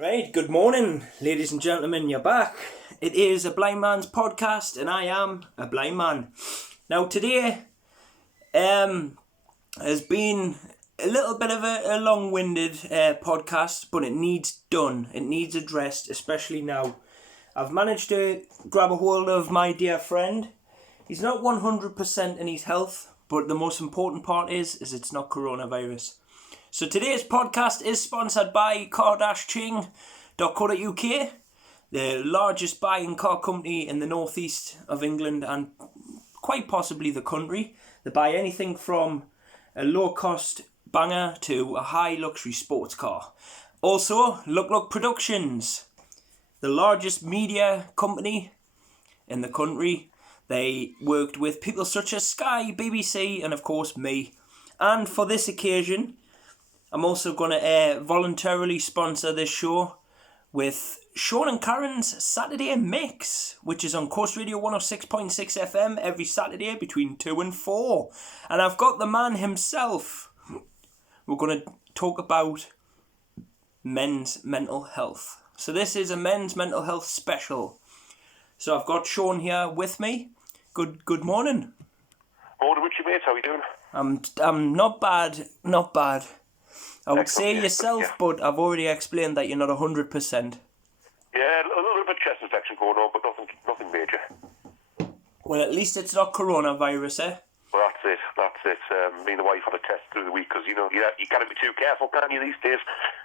Right, good morning, ladies and gentlemen, you're back. It is a blind man's podcast, and I am a blind man. Now, today has been a little bit of a long-winded podcast, but it needs done. It needs addressed, especially now. I've managed to grab a hold of my dear friend. He's not 100% in his health, but the most important part is it's not coronavirus. So today's podcast is sponsored by car-ching.co.uk, the largest buying car company in the northeast of England and quite possibly the country. They buy anything from a low-cost banger to a high luxury sports car. Also, Luklukproductions, the largest media company in the country. They worked with people such as Sky, BBC, and of course me. And for this occasion, I'm also going to voluntarily sponsor this show with Shaun and Karen's Saturday Mix, which is on Coast Radio 106.6 FM every Saturday between 2 and 4. And I've got the man himself. We're going to talk about men's mental health. So this is a men's mental health special. So I've got Shaun here with me. Good morning. Morning, Richie, mate. How are you doing? I'm not bad. I would say Excellent, yourself, yeah. but I've already explained that you're not 100%. Yeah, a little bit of chest infection going on, but nothing major. Well, at least it's not coronavirus, eh? Well, that's it. Me and the wife had a test through the week because, you can't be too careful, can you, these days?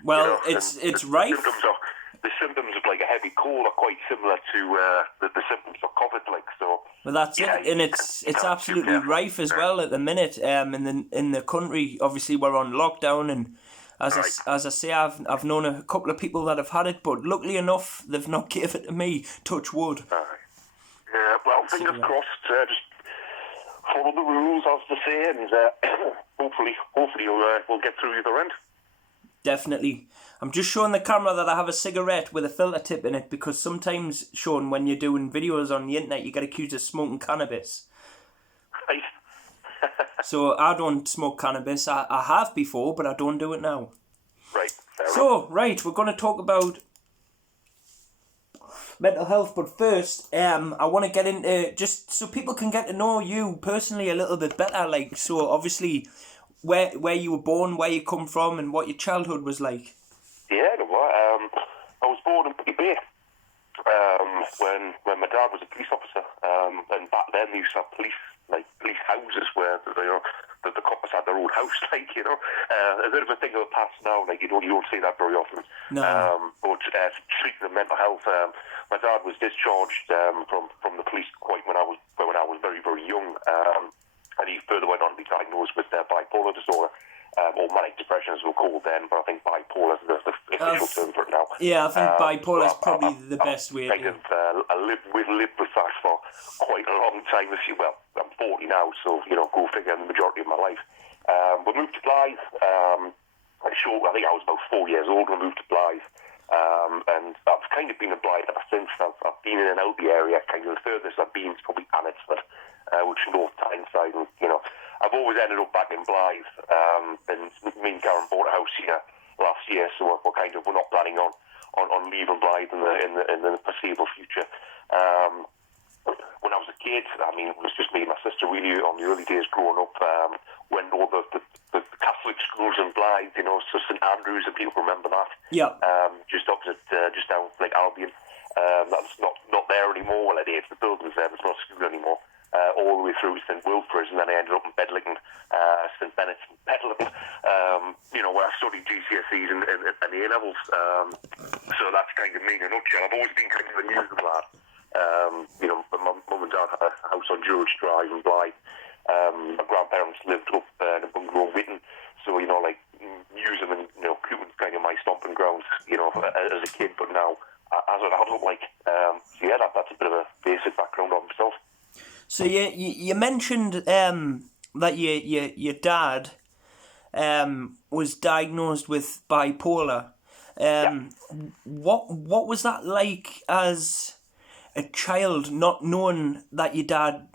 Well, it's rife. The symptoms of like a heavy cold are quite similar to the symptoms of COVID, like so. Well, that's it, and it's absolutely rife as well at the minute. In the country, obviously we're on lockdown, and as I say, I've known a couple of people that have had it, but luckily enough, they've not given it to me. Touch wood. Yeah, well, fingers crossed. Just follow the rules, as they say, and hopefully we'll get through the other end. Definitely. I'm just showing the camera that I have a cigarette with a filter tip in it because sometimes, Shaun, when you're doing videos on the internet, you get accused of smoking cannabis. Right. So I don't smoke cannabis. I have before, but I don't do it now. Right. So, right, we're going to talk about mental health, but first, I want to get into, just so people can get to know you personally a little bit better, like, so obviously where you were born, where you come from, and what your childhood was like. Yeah, I was born in Bay when my dad was a police officer, and back then they used to have police houses where the coppers had their own house, a bit of a thing of the past now, you don't see that very often. No. But treating the mental health, my dad was discharged from the police quite when I was very, very young, and he further went on to be diagnosed with bipolar disorder. Or manic depression as we'll call it then, but I think bipolar is the official term for it now. Yeah, I think bipolar is probably the best way. We've lived with that for quite a long time. I'm 40 now, so go figure, the majority of my life. We moved to Blythe. I think I was about 4 years old when we moved to Blythe, and I've kind of been in Blythe ever since. I've been in and out the area. Kind of the furthest I've been is probably Anetsford, which is North Tyneside, and I've always ended up back in Blythe, and me and Karen bought a house here last year, so we're not planning on leaving Blythe in the foreseeable future. When I was a kid, it was just me and my sister really on the early days growing up, when all the Catholic schools in Blythe, so St Andrews, if people remember that. Yeah. Just opposite, just down like Albion. That's not there anymore. Well, it is. The building's there, but it's not a school anymore. All the way through St Wilfrid's, and then I ended up in Bedlington, St Bennett's and Petalum, where I studied GCSEs and the A-levels. So that's kind of me in a nutshell. I've always been kind of a musical lad. My mum and dad had a house on George Drive in Blythe. My grandparents lived up in a bungalow in Witten, so, Newsham and, Cooper's kind of my stomping grounds, as a kid, but now, as an adult, that's a bit of a basic background on myself. So you mentioned that your dad was diagnosed with bipolar. What was that like as a child, not knowing that your dad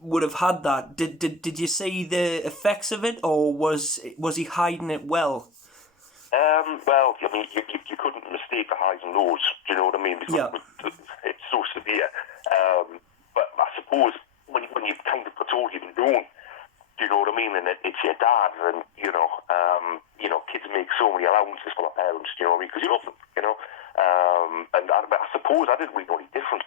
would have had that? Did you see the effects of it, or was he hiding it well? Well, I mean, you couldn't mistake the highs and lows. Do you know what I mean? Because it's so severe. But I suppose when you kind of told you've known, do you know what I mean? And it's your dad, and kids make so many allowances for their parents. Do you know what I mean? Because you love them, you know. And I suppose I didn't really know any different.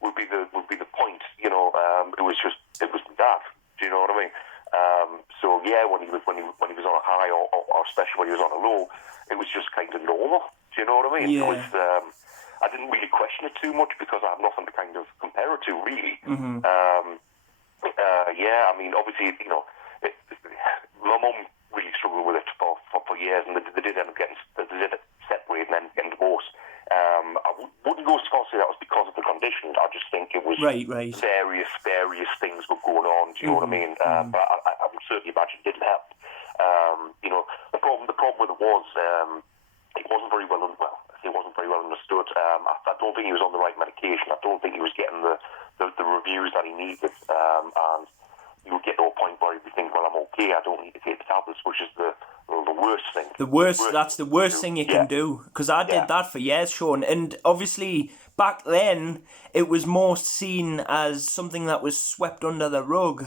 Would be the point, you know. It was my dad. Do you know what I mean? So yeah, when he was on a high, or especially when he was on a low, it was just kind of normal. Do you know what I mean? Yeah. It was. I didn't really question it too much because I had nothing to kind of compare it to, really. Mm-hmm. Yeah, I mean, obviously, you know, my mum really struggled with it for years, and they did end up getting separated and then getting divorced. I wouldn't go so far to say that was because of the condition. I just think it was various things were going on. Do you know what I mean? But I would certainly imagine it didn't help. You know, the problem with it was it wasn't very well understood. I don't think he was on the right medication. I don't think he was getting the reviews that he needed. And you would get to a point where you'd be thinking, well, I'm okay, I don't need to take the tablets, which is the worst thing. That's the worst thing you can do. Because I did that for years, Shaun. And obviously, back then, it was more seen as something that was swept under the rug.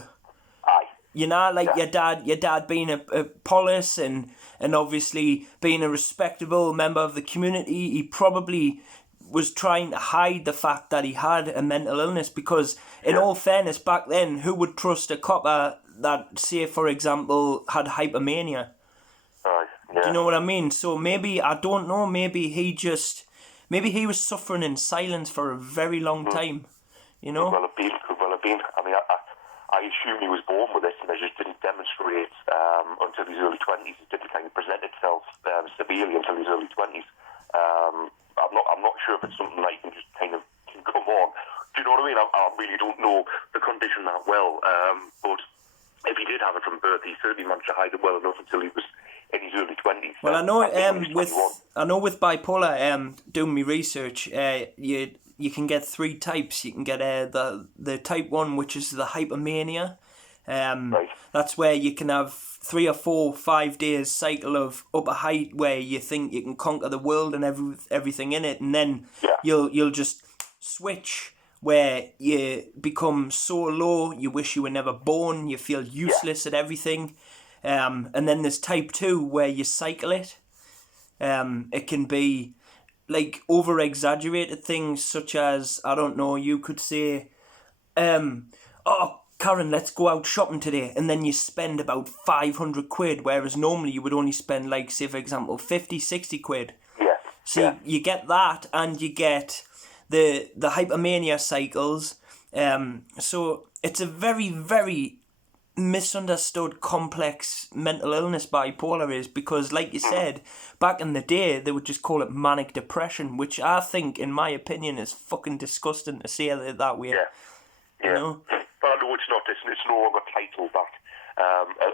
Aye. You know, like your dad being a polis and obviously being a respectable member of the community, he probably was trying to hide the fact that he had a mental illness, because in all fairness, back then, who would trust a copper that, say, for example, had hypomania? Do you know what I mean? So maybe, I don't know, maybe he was suffering in silence for a very long time, you know? Could well have been. I mean, I assume he was born with it, and it just didn't demonstrate until his early 20s. It didn't kind of present itself severely until his early 20s. I'm not sure if it's something that you can just kind of can come on. Do you know what I mean? I really don't know the condition that well. But if he did have it from birth, he certainly managed to hide it well enough until he was in his early 20s. Well, I know with bipolar, doing my research, you can get 3 types. You can get the type 1, which is the hypomania. Right. That's where you can have 3 or 4, 5 days cycle of upper height where you think you can conquer the world and everything in it, and then you'll just switch where you become so low you wish you were never born. You feel useless at everything. And then there's type 2 where you cycle it. It can be like over-exaggerated things such as, I don't know, you could say, Karen, let's go out shopping today, and then you spend about 500 quid, whereas normally you would only spend, like, say, for example, 50, 60 quid. Yeah. So you get that, and you get the hypomania cycles. So it's a very, very misunderstood, complex mental illness, bipolar is, because, like you said, back in the day, they would just call it manic depression, which I think, in my opinion, is fucking disgusting to say it that way. Yeah. You know? But I know it's not. It's no longer titled that.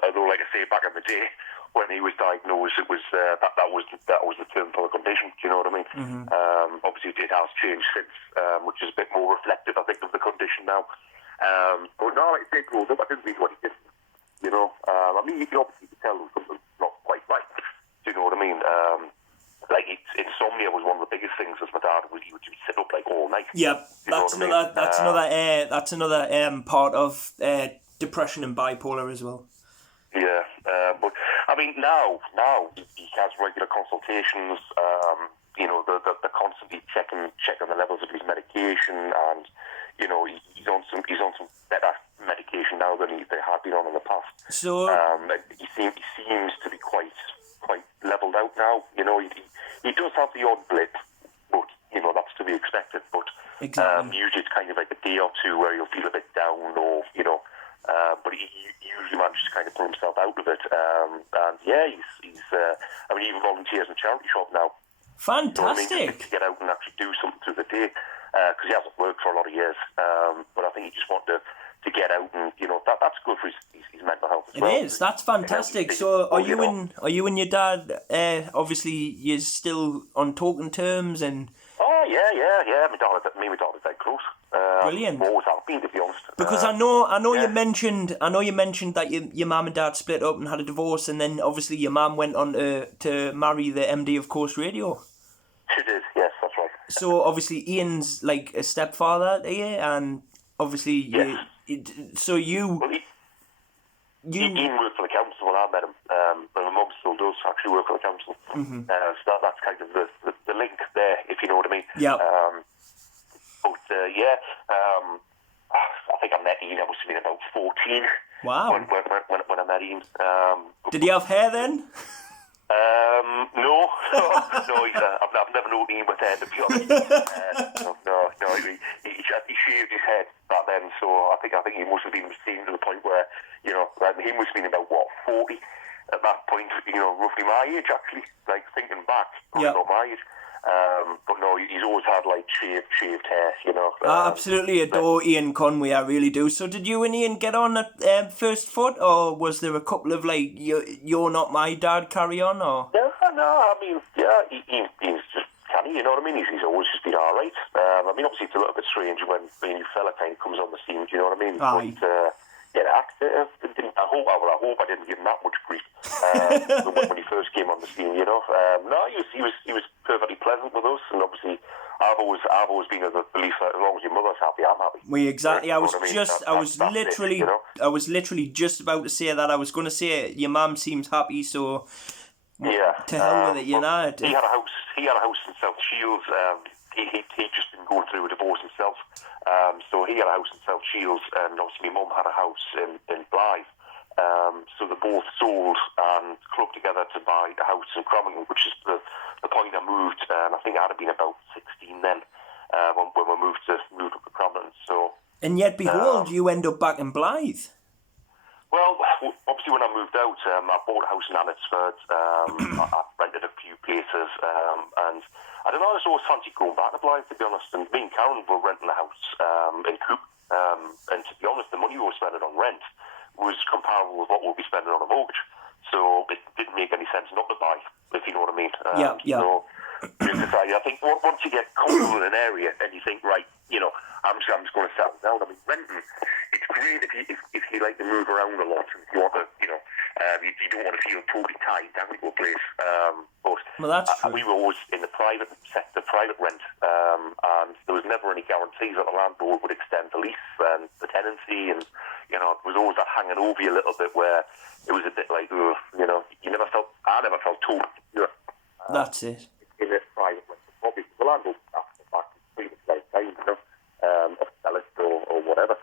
Although, like I say, back in the day when he was diagnosed, it was that was the term for the condition. Do you know what I mean? Mm-hmm. Obviously, it has changed since, which is a bit more reflective, I think, of the condition now. But no, like I say, growing up, I didn't really what he did. You know, I mean, you can obviously tell when something's not quite right. Do you know what I mean? Like insomnia was one of the biggest things as my dad would. He would sit up like all night. Yep, that's another part of depression and bipolar as well. Yeah, but I mean now he has regular consultations. You know, they're constantly checking the levels of his medication, and you know he's on some better medication now than they had been on in the past. So he seems to be quite leveled out now. You know, he does have the odd blip, but you know that's to be expected. But exactly. Usually it's kind of like a day or two where he'll feel a bit down, or you know. But he usually manages to kind of pull himself out of it. And yeah, he's I mean, he even volunteers in a charity shop now. Fantastic. You know what I mean? To get out and actually do something through the day, because he hasn't worked for a lot of years. But I think he just wanted to get out, and you know that's good for his mental health as well. It is. That's fantastic. So are you and your dad? Obviously, you're still on talking terms, and. Oh yeah. Me and my dad are very close. Brilliant. Always have been, to be honest. Because I know yeah. you mentioned that your mum and dad split up and had a divorce, and then obviously your mum went on to marry the MD of Coast Radio. She did, yes, that's right. So obviously Ian's like a stepfather to you, and obviously yes. Ian worked for the council when I met him, but my mum still does actually work for the council. Mm-hmm. So that's kind of the link there, if you know what I mean. Yeah. I think I met Ian. I must have been about 14. Wow. When I met Ian. Did he have hair then? No, I've never known Ian with hair, to be honest. No, he shaved his head back then, so I think he must have been seen to the point where, he must have been about 40 at that point, roughly my age actually. Like thinking back, about my age. But no, he's always had like shaved hair, I absolutely adore Ian Conway, I really do. So did you and Ian get on at first foot, or was there a couple of like you're not my dad carry on, or? No, I mean, yeah, Ian's just canny, you know what I mean? He's always just been alright. I mean, obviously it's a little bit strange when a new fella kind of comes on the scene, do you know what I mean? Aye. But, I hope I didn't give him that much grief when he first came on the scene. No, he was perfectly pleasant with us, and obviously I've always been of the belief that as long as your mother's happy, I'm happy. Exactly. I was That's literally just about to say that. I was going to say your mum seems happy, so yeah. To hell with it, He had a house. He had a house in South Shields. He'd just been going through a divorce himself. So he had a house in South Shields, and obviously my mum had a house in Blythe. So they both sold and clubbed together to buy a house in Cromington, which is the point I moved. And I think I'd have been about 16 then when we moved up to Cromington. So. And yet, behold, you end up back in Blythe. Well, obviously when I moved out, I bought a house in Abbotsford. I rented a few places, and I don't know, I just always fancied going back to Blythe, to be honest. And me and Karen were renting a house in Coop, and to be honest, the money we were spending on rent was comparable with what we'll be spending on a mortgage. So it didn't make any sense not to buy, if you know what I mean. Yeah. So, I think once you get comfortable in an area and you think, right, I'm just going to settle down. I mean, renting, it's great if you like to move around a lot and you want to, you don't want to feel totally tied down to a place. But that's true. We were always in the private sector, private rent, and there was never any guarantees that the landlord would extend the lease and the tenancy, and it was always that hanging over you a little bit where it was a bit like, I never felt totally secure. That's it. In this private rent, obviously the landlord has to back pretty much like time, or sell it or whatever.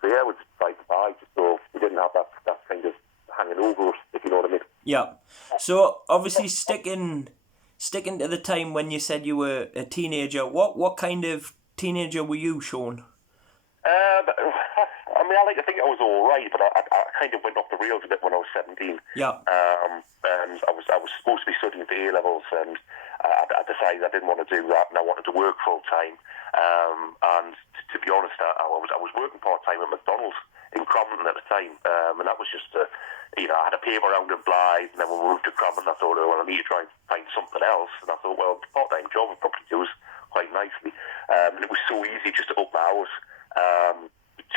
So yeah, we just tried to buy just so we didn't have that kind of hanging over us, if you know what I mean. Yeah. So obviously sticking to the time when you said you were a teenager, what kind of teenager were you, Shaun? I mean, I like to think I was all right, but I kind of went off the rails a bit when I was 17. Yeah. And I was supposed to be studying for A levels, and I decided I didn't want to do that, and I wanted to work full time. And to be honest, I was working part time at McDonald's in Cromington at the time, and that was just I had a paper round in Blythe, and then when we moved to Cromington, I thought, I need to try and find something else, and I thought, well, part time job would probably do us quite nicely, and it was so easy just to up my hours.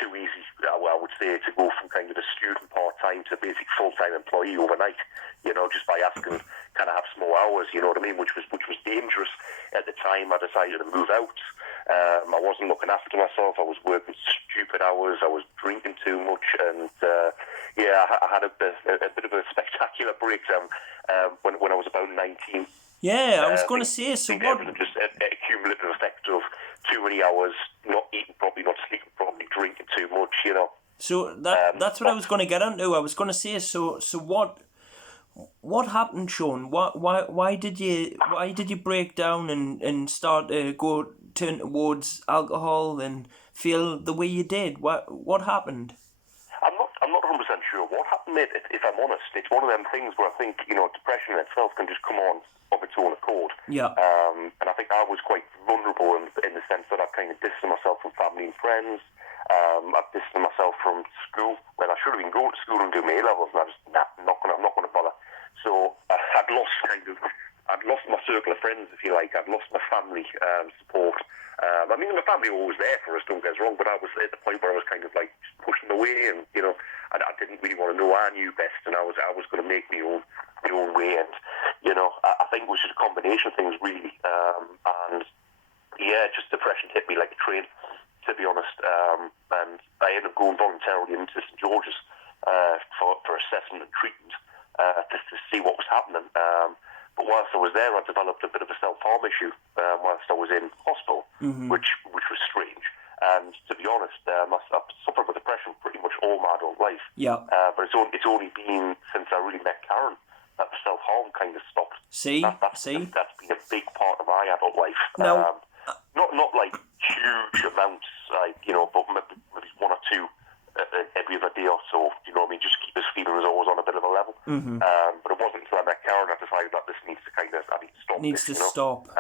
Too easy, I would say, to go from kind of a student part-time to basic full-time employee overnight, just by asking, can I have small hours, you know what I mean, which was dangerous at the time. I decided to move out. I wasn't looking after myself. I was working stupid hours. I was drinking too much, and I had a bit of a spectacular breakdown when I was about 19. Yeah, I was going to say, so what? Just a cumulative effect of too many hours, not eating properly, not sleeping properly, drinking too much, So that's what I was going to get into. I was going to say, so what happened, Shaun? Why did you break down and start to turn towards alcohol and feel the way you did? What happened? I'm not 100% sure what happened, mate, if I'm honest. It's one of them things where I think, depression itself can just come on of its own accord. Yeah. And I think I was quite vulnerable in the sense that I kind of distanced myself from family and friends. I distanced myself from school when I should have been going to school and doing my A-levels, and I just, I'm not going to bother. So I'd lost my circle of friends, if you like. I'd lost my family support. I mean, my family were always there for us, don't get us wrong, but I was at the point where I was kind of like pushing away, and I didn't really want to know. I knew best, and I was going to make my own way, and I think it was just a combination of things really, and yeah, just depression hit me like a train, to be honest, and I ended up going voluntarily into St George's for assessment and treatment to see what was happening. But whilst I was there, I developed a bit of a self-harm issue whilst I was in hospital, which was strange. And to be honest, I've suffered with depression pretty much all my adult life. Yeah. But it's only been since I really met Karen that the self-harm kind of stopped. That's been a big part of my adult life. Now, not like huge amounts, but maybe one or two every other day or so. You know what I mean? Just keep his feeling was always on a bit of a level. But it wasn't until I met Karen I decided that this needs to stop. Stop.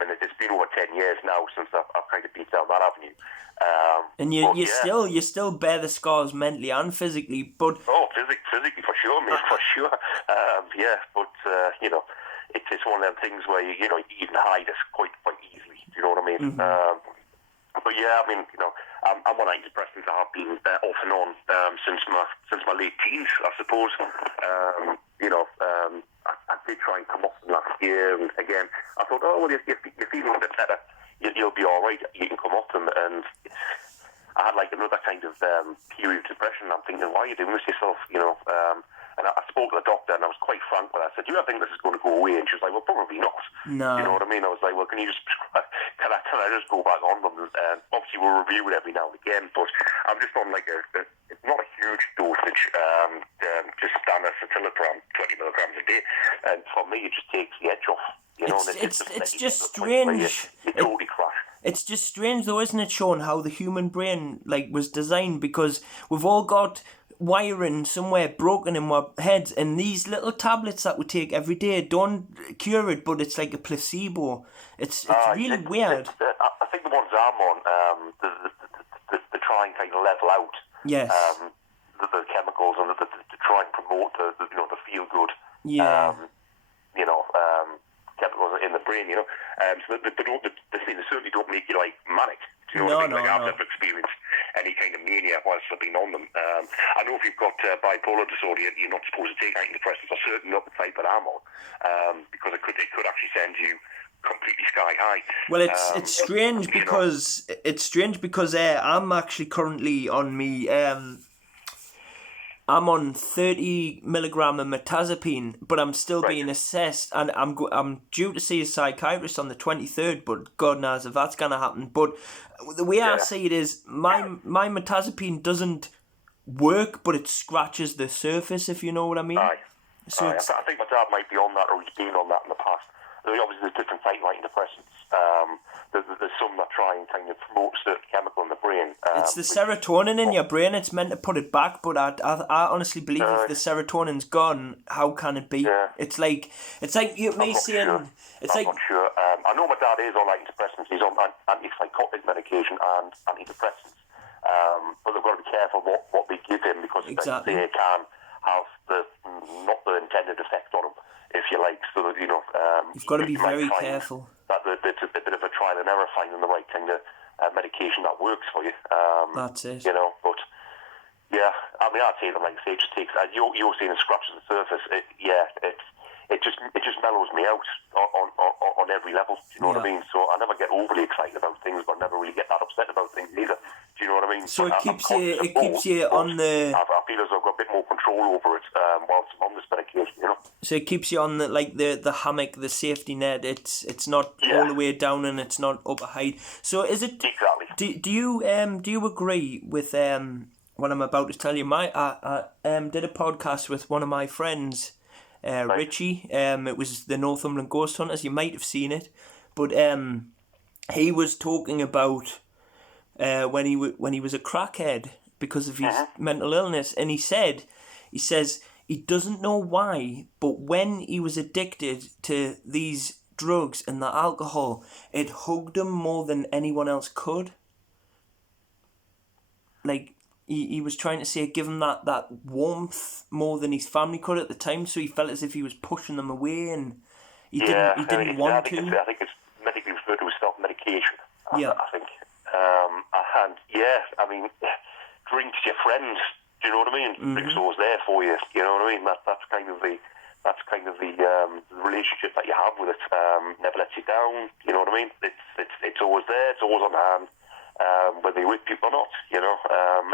And it's been over 10 years now since I've kind of been down that avenue. And you still bear the scars mentally and physically, but physically for sure, mate, for sure. But it's one of them things where you can hide it quite easily. Do you know what I mean? But yeah, I mean, I'm on antidepressants. I have been off and on since my late teens, I suppose. I did try and come off them last year, and again, I thought, oh well, you're feeling a bit better, you'll be all right. You can come off them, and I had like another kind of period of depression. I'm thinking, why are you doing this yourself? And I spoke to the doctor, and I was quite frank with her. I said, do you think this is going to go away? And she was like, well, probably not. No. You know what I mean? I was like, well, can you just can I just go back on them? Obviously, we'll review it every now and again, but I'm just on like it's not a huge dosage, just standard citalopram, 20 milligrams a day, and for me, it just takes the edge off. It's just strange. You totally crash. It's just strange, though, isn't it, Shaun, how the human brain was designed, because we've all got wiring somewhere broken in our heads, and these little tablets that we take every day don't cure it, but it's like a placebo. It's really weird. I think the ones I'm on, they try and kind of level out. Yes. The chemicals, and to try and promote the feel good. Yeah. Chemicals in the brain, so they certainly don't make you like manic. Do you know what I mean? I've never experienced any kind of mania whilst I've been on them. I know if you've got bipolar disorder, you're not supposed to take antidepressants, or certainly not the type that I'm on, because it could actually send you completely sky high. Well, it's strange because I'm actually currently on me. I'm on 30 milligram of metazapine, but I'm still being assessed, and I'm due to see a psychiatrist on the 23rd. But God knows if that's gonna happen. But the way I see it is, my metazapine doesn't work, but it scratches the surface, if you know what I mean. Aye. So I think my dad might be on that, or he's been on that in the past. Obviously, there's different type of antidepressants. There's some that try and kind of promote a certain chemical in the brain. It's the serotonin in your brain. It's meant to put it back, but I honestly believe if the serotonin's gone, how can it be? Yeah. It's like you me saying. Sure. I'm not sure. I know my dad is on antidepressants. He's on antipsychotic medication and antidepressants. But they've got to be careful what they give him, because they can have not the intended effect on him, if you like. So that you've got to be very careful. That it's a bit of a trial and error finding the right kind of medication that works for you. That's it. But yeah, I mean, I'd say that, like I say, it just takes. You're saying it scratches the surface. It just mellows me out on every level. Do you know what I mean? So I never get overly excited about things, but I never really get that upset about things either. Do you know what I mean? So it keeps you on the. I feel as though I've got a bit more control over it whilst I'm on this medication. So it keeps you on the hammock, the safety net. It's not all the way down, and it's not up a height. So is it exactly? Do you agree with what I'm about to tell you? I did a podcast with one of my friends, Richie. It was the Northumberland Ghost Hunters. You might have seen it, but he was talking about when he was a crackhead because of his mental illness, and he says he doesn't know why, but when he was addicted to these drugs and the alcohol, it hugged him more than anyone else could. Like, he was trying to say give him that warmth more than his family could at the time, so he felt as if he was pushing them away, and he didn't want to. I think it's medically referred to as self-medication. Yeah. I think. And yeah, I mean, drink to your friends. Do you know what I mean? Drink's always there for you. You know what I mean? That's kind of the relationship that you have with it. Never lets you down. You know what I mean? It's always there. It's always on hand. Whether you're with people or not. You know,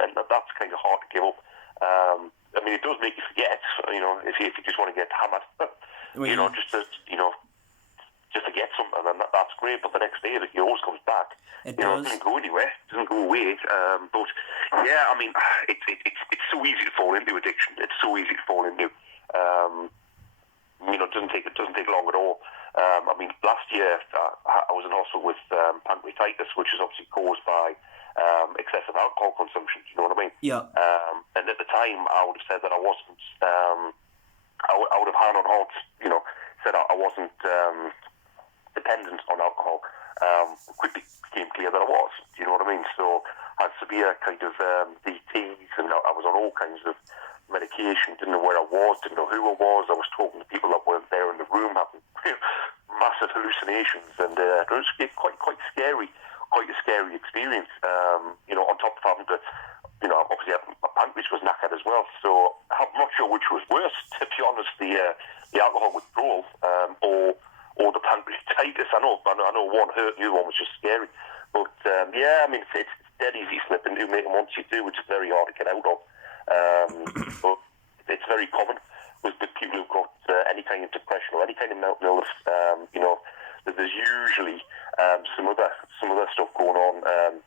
and that's kind of hard to give up. I mean, it does make you forget. You know, if you just want to get hammered, you know, just to get something, and that's great. But the next day, it always comes back. It does. It doesn't go anywhere. It doesn't go away. But yeah, I mean, it's so easy to fall into addiction. It's so easy to fall into. You know, it doesn't take long at all. I mean, last year I was in hospital with pancreatitis, which is obviously caused by excessive alcohol consumption. Do you know what I mean? Yeah. And at the time, I would have said that I wasn't. I would have hand on heart, you know, said I wasn't dependent on alcohol. Quickly became clear that I was. Do you know what I mean? So I had severe kind of DTs, and I was on all kinds of medication. Didn't know where I was. Didn't know who I was. I was talking to people that weren't there in the room, having massive hallucinations, and it was quite scary. Quite a scary experience. You know, on top of having to, you know, obviously my pancreas was knackered as well. So I'm not sure which was worse, to be honest, the alcohol withdrawal or the pancreatitis. I know one hurt, the other one was just scary. But yeah, I mean, it's dead easy slip into, mate, and once you do, it's very hard to get out of. But it's very common with people who've got any kind of depression or any kind of mental illness. You know, there's usually some other stuff going on.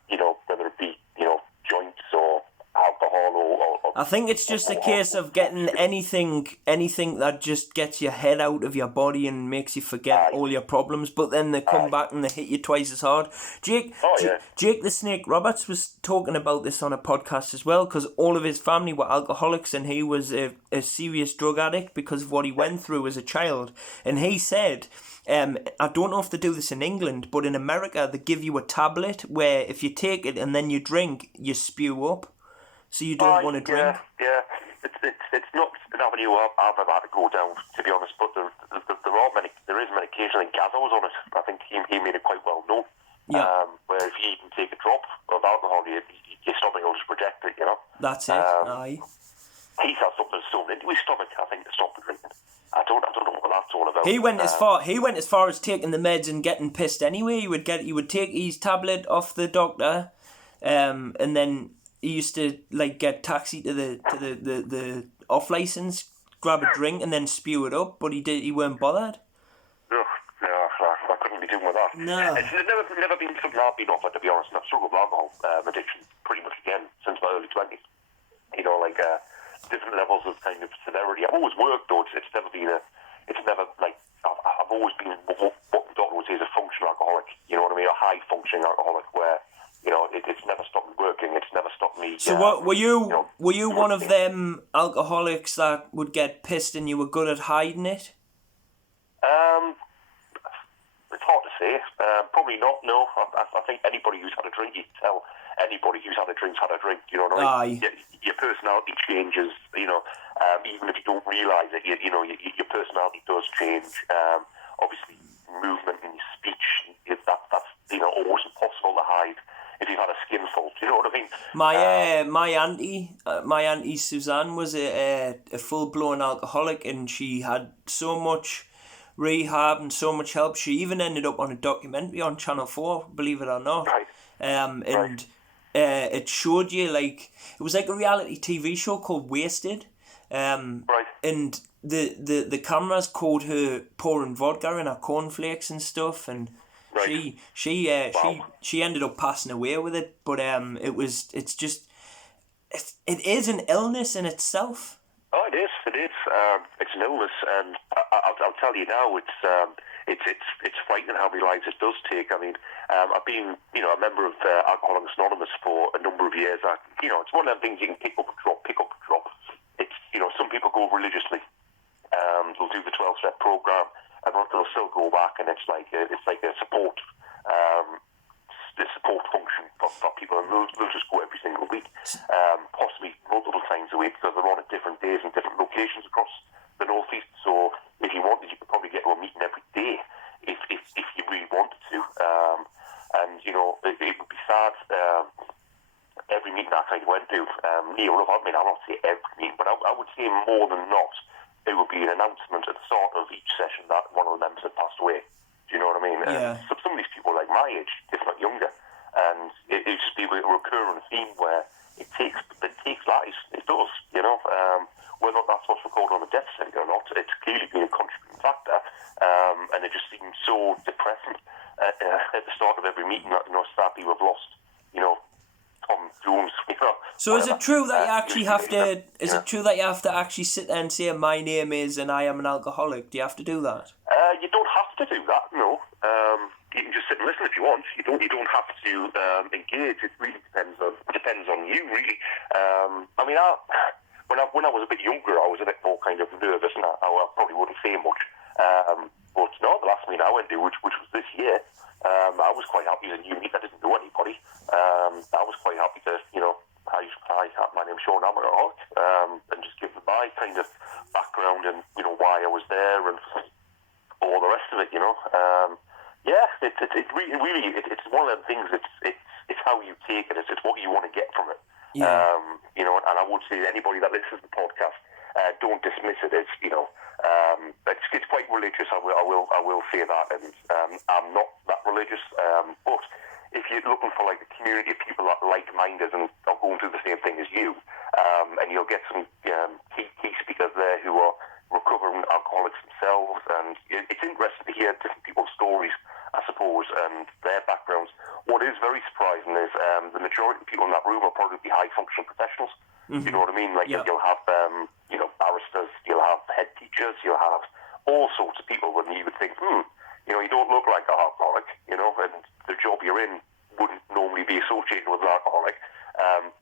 You know, whether it be, you know, joints or alcohol or I think it's just a case of getting anything that just gets your head out of your body and makes you forget all your problems, but then they come back and they hit you twice as hard. Jake the Snake Roberts was talking about this on a podcast as well, because all of his family were alcoholics and he was a serious drug addict because of what he went through as a child. And he said, I don't know if they do this in England, but in America they give you a tablet where if you take it and then you drink, you spew up. So you don't want to drink? Yeah. It's not an avenue I've ever had to go down, to be honest, but there is medication. I think Gaza was on it. I think he made it quite well known. Yeah. Where if you even take a drop of alcohol, your stomach will just reject it, you know? That's it, aye. He's had something sewn into his stomach, I think, to stop the drinking. I don't know what that's all about. He went as far as taking the meds and getting pissed anyway. He would take his tablet off the doctor, and then he used to like get taxi to the off license, grab a drink and then spew it up. But he weren't bothered. No, I couldn't be doing with that. No, it's never been something I've been offered, to be honest. And I've struggled with alcohol addiction pretty much again since my early 20s. You know, like different levels of kind of severity. I've always worked though. It's never been I've always been what the doctor would say is a functional alcoholic. You know what I mean? A high functioning alcoholic where, you know, it's never stopped me working. It's never stopped me. So what were you? Were you one of them alcoholics that would get pissed and you were good at hiding it? It's hard to say. Probably not. No, I think anybody who's had a drink, you can tell anybody who's had a drink's had a drink. You know what I mean? Your personality changes. You know, even if you don't realise it, you know, your personality does change. Obviously, movement and your speech, that's you know, almost impossible to hide if you've had a skinful. Do you know what I mean? My auntie Suzanne was a full blown alcoholic, and she had so much rehab and so much help. She even ended up on a documentary on Channel 4, believe it or not. Right. It showed you, like, it was like a reality TV show called Wasted. And the cameras caught her pouring vodka in her cornflakes and stuff, and she ended up passing away with it. But it is an illness in itself. Oh, it is. It's an illness, and I'll tell you now, it's frightening how many lives it does take. I mean, I've been, you know, a member of Alcoholics Anonymous for a number of years. You know, it's one of them things you can pick up and drop. It's, you know, some people go religiously. They'll do the 12-step program, and they'll still go back, and it's like a support. The support function for people, and they'll just go every single week, possibly multiple times a week, because they're on at different days and different locations across the northeast. So if you wanted, you could probably get to a meeting every day if you really wanted to. And you know, meeting I kind of went to, near enough, I mean, I'll not say every meeting, but I would say more than not, it would be an announcement at the start of each session that one of the members had passed away. Do you know what I mean? Yeah. And some of these people are like my age, if not younger, and it just be a recurring theme where it takes lives. It does, you know. Whether that's what's recorded on the death certificate or not, it's clearly been a contributing factor, and it just seems so depressing at the start of every meeting that, you know, sadly we've lost, you know, Tom Jones, you know. So whatever. is it true that you actually have to? Is Yeah. it true that you have to actually sit there and say, "My name is," and I am an alcoholic? Do you have to do that? You don't have to do that, no. You can just sit and listen if you want. You don't have to engage. It really depends on you, really. I mean, when I was a bit younger, I was a bit more kind of nervous, and I probably wouldn't say much. But no, the last meeting I went to, which was this year, I was quite happy as a new meet. I didn't know anybody. I was quite happy to, you know, hi, my name's Shaun, I'm an alcoholic, and just give them my kind of background and, you know, why I was there and all the rest of it, you know. It's really it's one of them things. It's how you take it. It's what you want to get from it. Yeah. You know, and I would say to anybody that listens to the podcast, don't dismiss it as, you know, it's quite religious. I will say that, and I'm not that religious. But if you're looking for like a community of people that are like-minded and are going through the same thing as you, and you'll get some key speakers there who are recovering alcoholics themselves, and it's interesting to hear different people's stories, I suppose, and their backgrounds. What is very surprising is the majority of people in that room are probably high-functioning professionals. You know what I mean? Like, Yeah. you'll have, you know, barristers, you'll have head teachers, you'll have all sorts of people when you would think, you know, you don't look like an alcoholic, you know, and the job you're in wouldn't normally be associated with an alcoholic.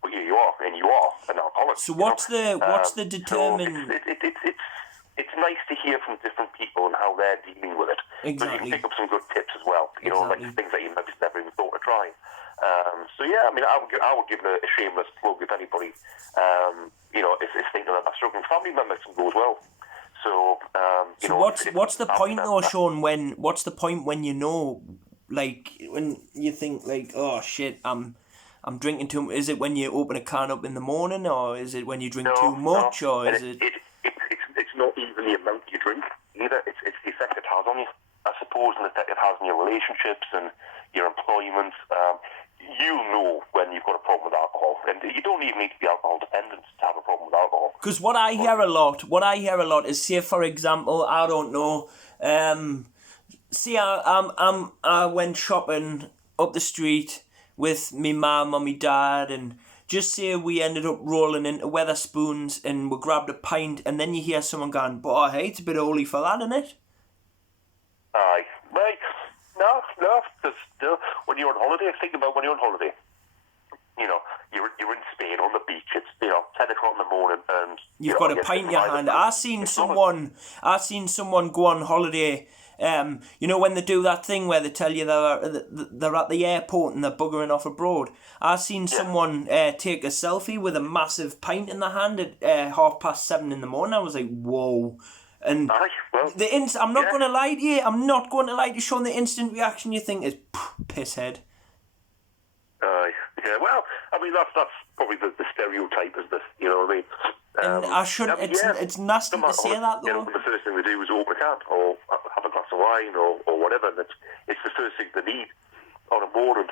But yeah, you are, and you are an alcoholic. So what's the determined? So it's nice to hear from different people and how they're dealing with it. Because you Exactly. can pick up some good tips as well. You know, Exactly. like things that you maybe never even thought of trying. So yeah, I mean, I would give a shameless plug if anybody, you know, is thinking that they're struggling. Family members can go as well. So you know, what's the point though, Shaun? What's the point when you know, like, when you think like, oh shit, I'm drinking too? Is it when you open a can up in the morning, or is it when you drink too much, or is it? It's not even the amount you drink either. It's the effect it has on you, I suppose, and the effect it has on your relationships and your employment. You know when you've got a problem with alcohol, and you don't even need to be alcohol dependent to have a problem with alcohol. Because what I hear a lot is, say for example, I don't know, see I went shopping up the street with me mum or me dad, and just say we ended up rolling into Weatherspoons and we grabbed a pint, and then you hear someone going, "But hey, it's a bit early for that, isn't it?" Aye, right. No, because when you're on holiday, think about when you're on holiday. You know, you're in Spain on the beach. It's, you know, 10 o'clock in the morning, and You've got a pint in your hand. I seen someone go on holiday. You know, when they do that thing where they tell you they're at the airport and they're buggering off abroad. I seen someone take a selfie with a massive pint in their hand at 7:30 in the morning. I was like, whoa. And I'm not going to lie to you. I'm not going to lie to you, Shaun. The instant reaction you think is pisshead. Yeah, well, I mean, that's probably the stereotype, is this, you know what I mean? And I shouldn't, it's nasty to say that, though. You know, the first thing they do is open a can, or have a glass of wine, or whatever, and it's the first thing they need on a morning.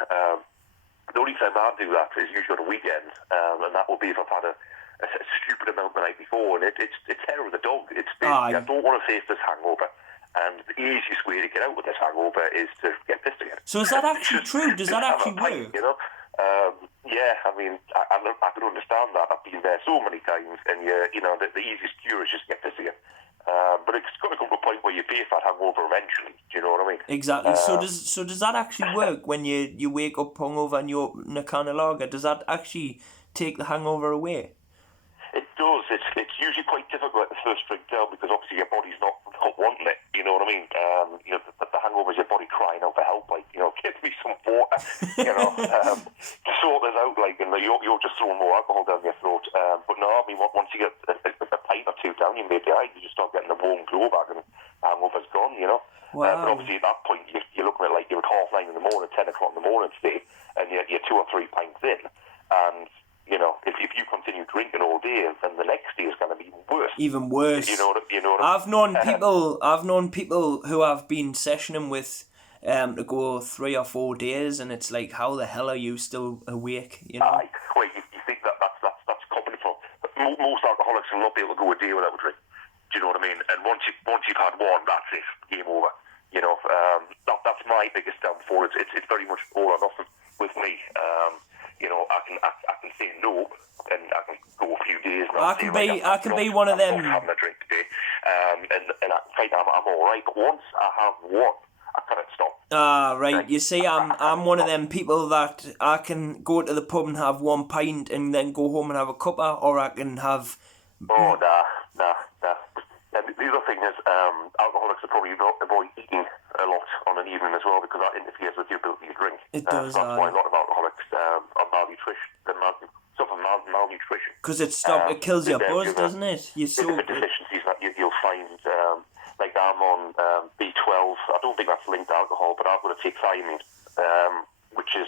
The only time I do that is usually on a weekend, and that will be if I've had a stupid amount the night before, and it's hair of the dog. It's basically, I don't want to face this hangover. And the easiest way to get out of this hangover is to get pissed again. So is that actually true? Does that actually work? You know? Yeah, I mean, I can understand that. I've been there so many times, and you know, the easiest cure is just get pissed again. But it's going to come to a point where you pay for that hangover eventually. Do you know what I mean? Exactly. So does that actually work when you wake up hungover and you open a can of lager? Does that actually take the hangover away? It does. It's usually quite difficult at the first drink down, because obviously your body's not wanting it. You know what I mean? You know, the hangover is your body crying out for help. Like, you know, give me some water. You know, to sort this out. Like, and you're just throwing more alcohol down your throat. But no, I mean, once you get a pint or two down, you just start getting the warm glow back, and the hangover's gone. You know. Wow. But obviously at that point you're looking at, like, you're at 9:30 in the morning, 10 o'clock in the morning today, and you're 2 or 3 pints in, and drinking all day, and the next day is going to be worse. Even worse. You know what I've known people who have been sessioning with to go 3 or 4 days, and it's like, how the hell are you still awake? You know. Aye. Well, you think that's common for most alcoholics will not be able to go a day without a drink. Do you know what I mean? And once you've had one, that's it, game over. You know, that's my biggest downfall. It's very much all or nothing with me. You know, I can say no, and I can go a few days. And I can be one of them. I'm not having a drink today, and I find I'm all right. But once I have one, I cannot stop. Right. You see, I'm one of them people that I can go to the pub and have 1 pint and then go home and have a cuppa, or I can have. Oh, nah. And the other thing is, alcoholics are probably avoid eating a lot on an evening as well, because that interferes with your ability to drink. It does. So that's why a lot of alcoholics are suffer malnutrition. Because it kills your buzz, doesn't it? The deficiencies that you'll find, like I'm on B12. I don't think that's linked to alcohol, but I've got to take thiamine, which is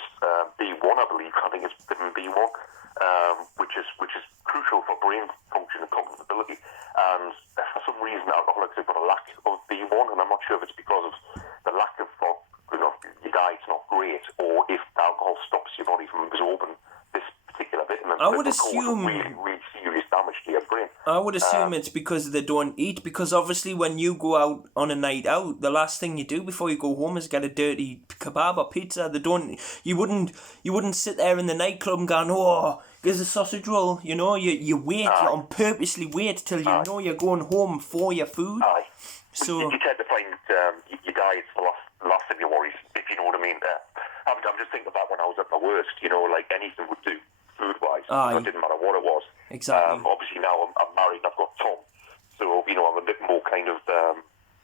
B1, I believe. I think it's vitamin B1, which is crucial for brain function and cognitive ability. And for some reason, alcoholics have got a lack of B1, and I'm not sure if it's because of the lack of, your diet's not great, or if alcohol stops your body from absorbing this particular vitamin. I would assume really serious damage to your brain. I would assume it's because they don't eat, because obviously when you go out on a night out, the last thing you do before you go home is get a dirty kebab or pizza. You wouldn't sit there in the nightclub and going, oh, there's a sausage roll. You know, you wait, you on purposely wait till you know you're going home for your food. Aye. So you tend to find your diet's the last of your worries, if you know what I mean. I'm just thinking about when I was at my worst, you know, like anything would do, food-wise. It didn't matter what it was. Exactly. Obviously now I'm married and I've got Tom, so, you know, I'm a bit more kind of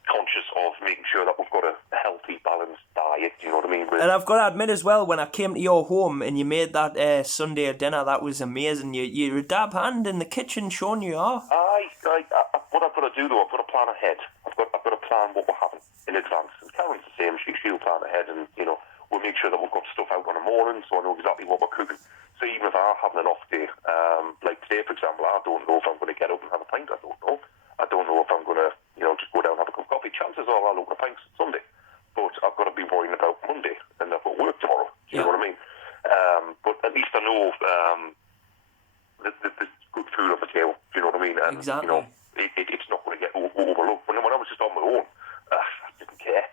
conscious of making sure that we've got a healthy, balanced diet, you know what I mean? And I've got to admit as well, when I came to your home and you made that Sunday dinner, that was amazing. You're a dab hand in the kitchen, Shaun, you are. What I've got to do though, I've got to plan ahead. I've got to plan what we're having in advance. And Karen's the same, she'll plan ahead, and, you know, we'll make sure that we've got stuff out in the morning, so I know exactly what we're cooking. So even if I'm having an off day, like today, for example, I don't know if I'm going to get up and have a pint. I don't know. I don't know if I'm going to, you know, just go down and have a cup of coffee. Chances are I'll open a pint Sunday. But I've got to be worrying about Monday, and I've got work tomorrow. Do you know what I mean? But at least I know there's good food on the table. Do you know what I mean? And, exactly. You know, it's not going to get overlooked. When I was just on my own, I didn't care.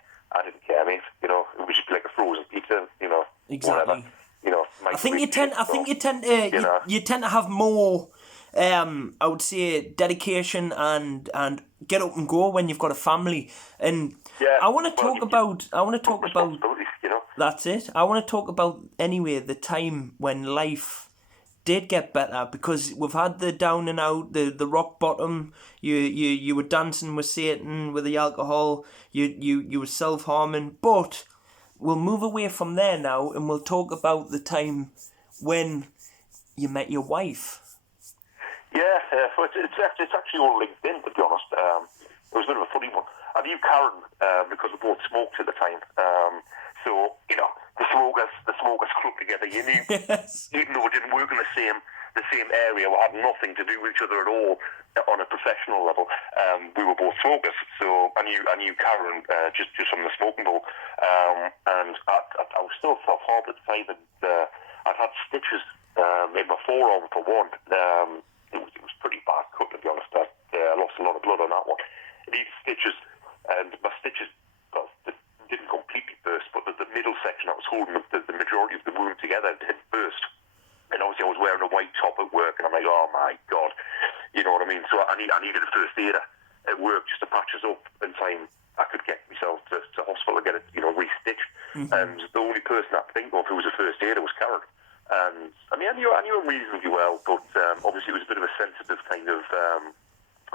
Mate. You know, it was just like a frozen pizza. You know, exactly. Whatever. You know, I think you tend to have more, I would say, dedication and get up and go when you've got a family. And I want to talk about. You know, that's it. I want to talk about anyway the time when life did get better, because we've had the down and out, the rock bottom. You were dancing with Satan with the alcohol. You were self-harming, but we'll move away from there now, and we'll talk about the time when you met your wife. Yeah, so it's actually all linked in, to be honest. It was a bit of a funny one. I knew Karen because we both smoked at the time. So, you know, the smokers club together. You knew, yes. Even though we didn't work in the same area, we had nothing to do with each other at all on a professional level. We were both smokers, so I knew Karen just from the smoking bowl, and I was still self-harmed at the time, and I'd had stitches in my forearm for one. It was pretty bad cut, to be honest. I lost a lot of blood on that one. These stitches, and my stitches, they didn't completely burst, but the middle section that was holding the majority of the wound together had burst. And obviously I was wearing a white top at work, and I'm like, oh my God, you know what I mean? So I needed a first aider at work just to patch us up in time I could get myself to hospital and get it, you know, re-stitched. Mm-hmm. And the only person I think of who was a first aider was Karen. And I mean, I knew him reasonably well, but obviously it was a bit of a sensitive kind of,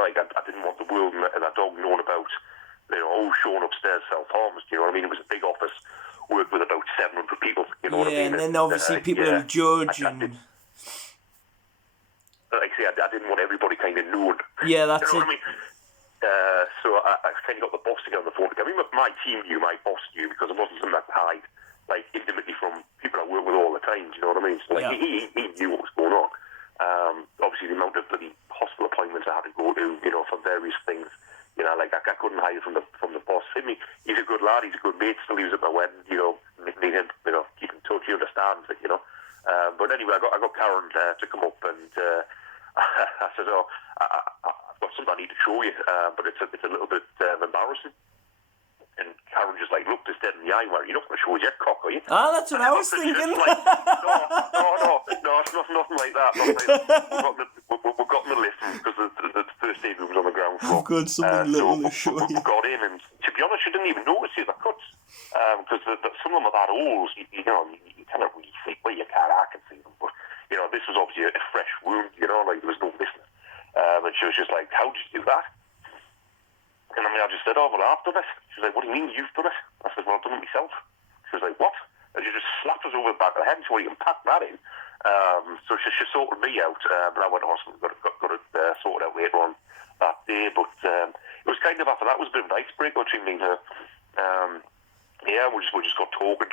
like I didn't want the world and that dog knowing about, you know, Shaun upstairs self-harms, you know what I mean? It was a big office, worked with about 700 people, you know what I mean? And then obviously people will judge like I say, I didn't want everybody kind of knowing. Yeah, that's you know it. What I mean? So I kind of got the boss to get on the phone. I mean, my team knew, my boss knew, because it wasn't something I could hide, like, intimately from people I work with all the time, do you know what I mean? So, like, he knew what was going on. Obviously, the me and him, keep in touch. He understands it, But anyway, I got Karen to come up, and I said, "Oh, I've got something I need to show you, but it's a little bit embarrassing." And Karen just looked us dead in the eye, where you're not going to show us your cock, are you? Ah, that's what I was thinking. No, it's nothing like that. We've got in the lift because the first aid room was on the ground floor. I've got something little to show you. We got in, and to be honest, you didn't even notice the other cuts because some of them have had holes. You can't really see. Well, you can. I can see them, but this was obviously a fresh wound. There was no business. And she was just like, "How did you do that?" And I just said, "Oh, well, I've done it." She was like, "What do you mean you've done it?" I said, "Well, I've done it myself." She was like, "What?" And she just slapped us over the back of the head, so you can pack that in. So she sorted me out, but I went to hospital, got it sorted out later on that day. But it was kind of, after that was a bit of an icebreaker between me and her. We just got talking,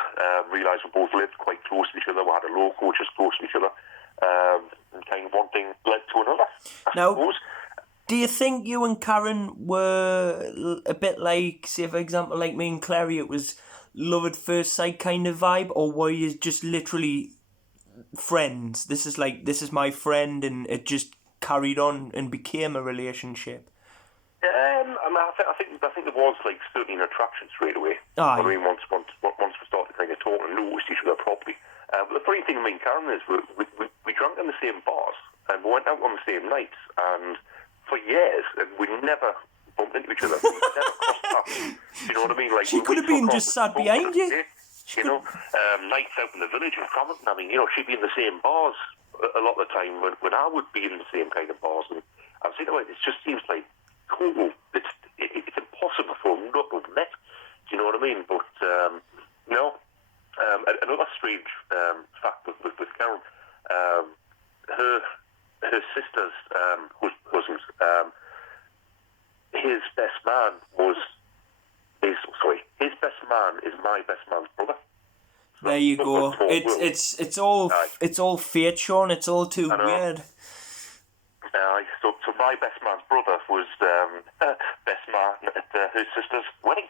realised we both lived quite close to each other. We had a local which was close to each other. And kind of one thing led to another, I suppose. Do you think you and Karen were a bit like, say for example, like me and Clary, it was love at first sight kind of vibe, or were you just literally friends? This is my friend, and it just carried on and became a relationship? I think there was certainly an attraction straight away. Aye. I mean, once we started kind of talking and noticed each other properly. But the funny thing with me and Karen is we drank in the same bars and we went out on the same nights, and for years, and we never bumped into each other. We never crossed paths. You know what I mean? She could have been just sat behind you. Nights out in the village in Frampton. I mean, she'd be in the same bars a lot of the time when I would be in the same kind of bars. And I'm saying, it just seems like total. It's impossible for them not to have met. Do you know what I mean? But no. Another strange fact with Karen, her sister's husband, his best man his best man is my best man's brother. So there you go. It's all fate, Shaun. It's all too weird. So my best man's brother was best man at her sister's wedding.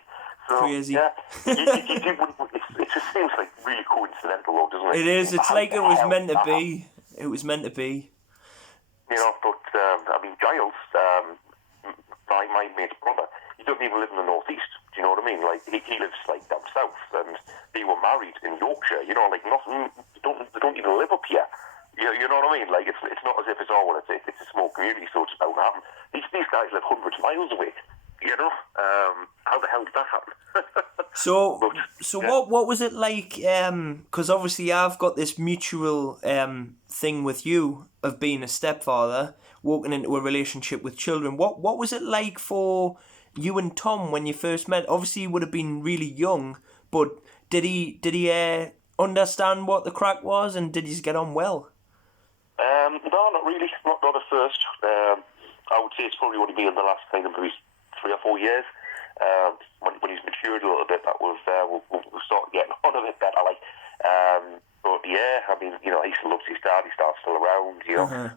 So, crazy. Yeah, it just seems like really coincidental, though, doesn't it? It is. It's like it was meant to be. It was meant to be. But I mean, Giles, my mate's brother, he doesn't even live in the northeast. Do you know what I mean? He lives down south, and they were married in Yorkshire. Nothing. They don't even live up here. You know what I mean? It's not as if it's a small community, so it's about to happen. These guys live hundreds of miles away. How the hell did that happen? So what was it like? Because obviously I've got this mutual thing with you of being a stepfather, walking into a relationship with children. What was it like for you and Tom when you first met? Obviously you would have been really young, but did he understand what the crack was, and did you get on well? No, not really. Not at first. I would say it's probably only been in the last kind of 3 or 4 years. When he's matured a little bit, that was we'll start getting on a bit better. But yeah, I mean, he still loves his dad. His dad's still around.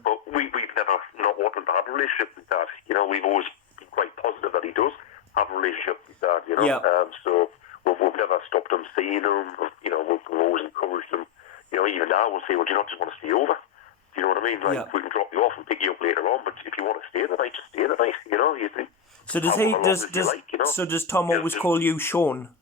But we've never not wanted to have a relationship with dad. We've always been quite positive that he does have a relationship with dad. Yeah. So we've never stopped him seeing him. We've always encouraged him. Even now we'll say, well, do you not just want to stay over? Do you know what I mean? We can drop you off and pick you up later on, but if you want to stay the night, just stay the night. You think. So does Tom always call you Shaun?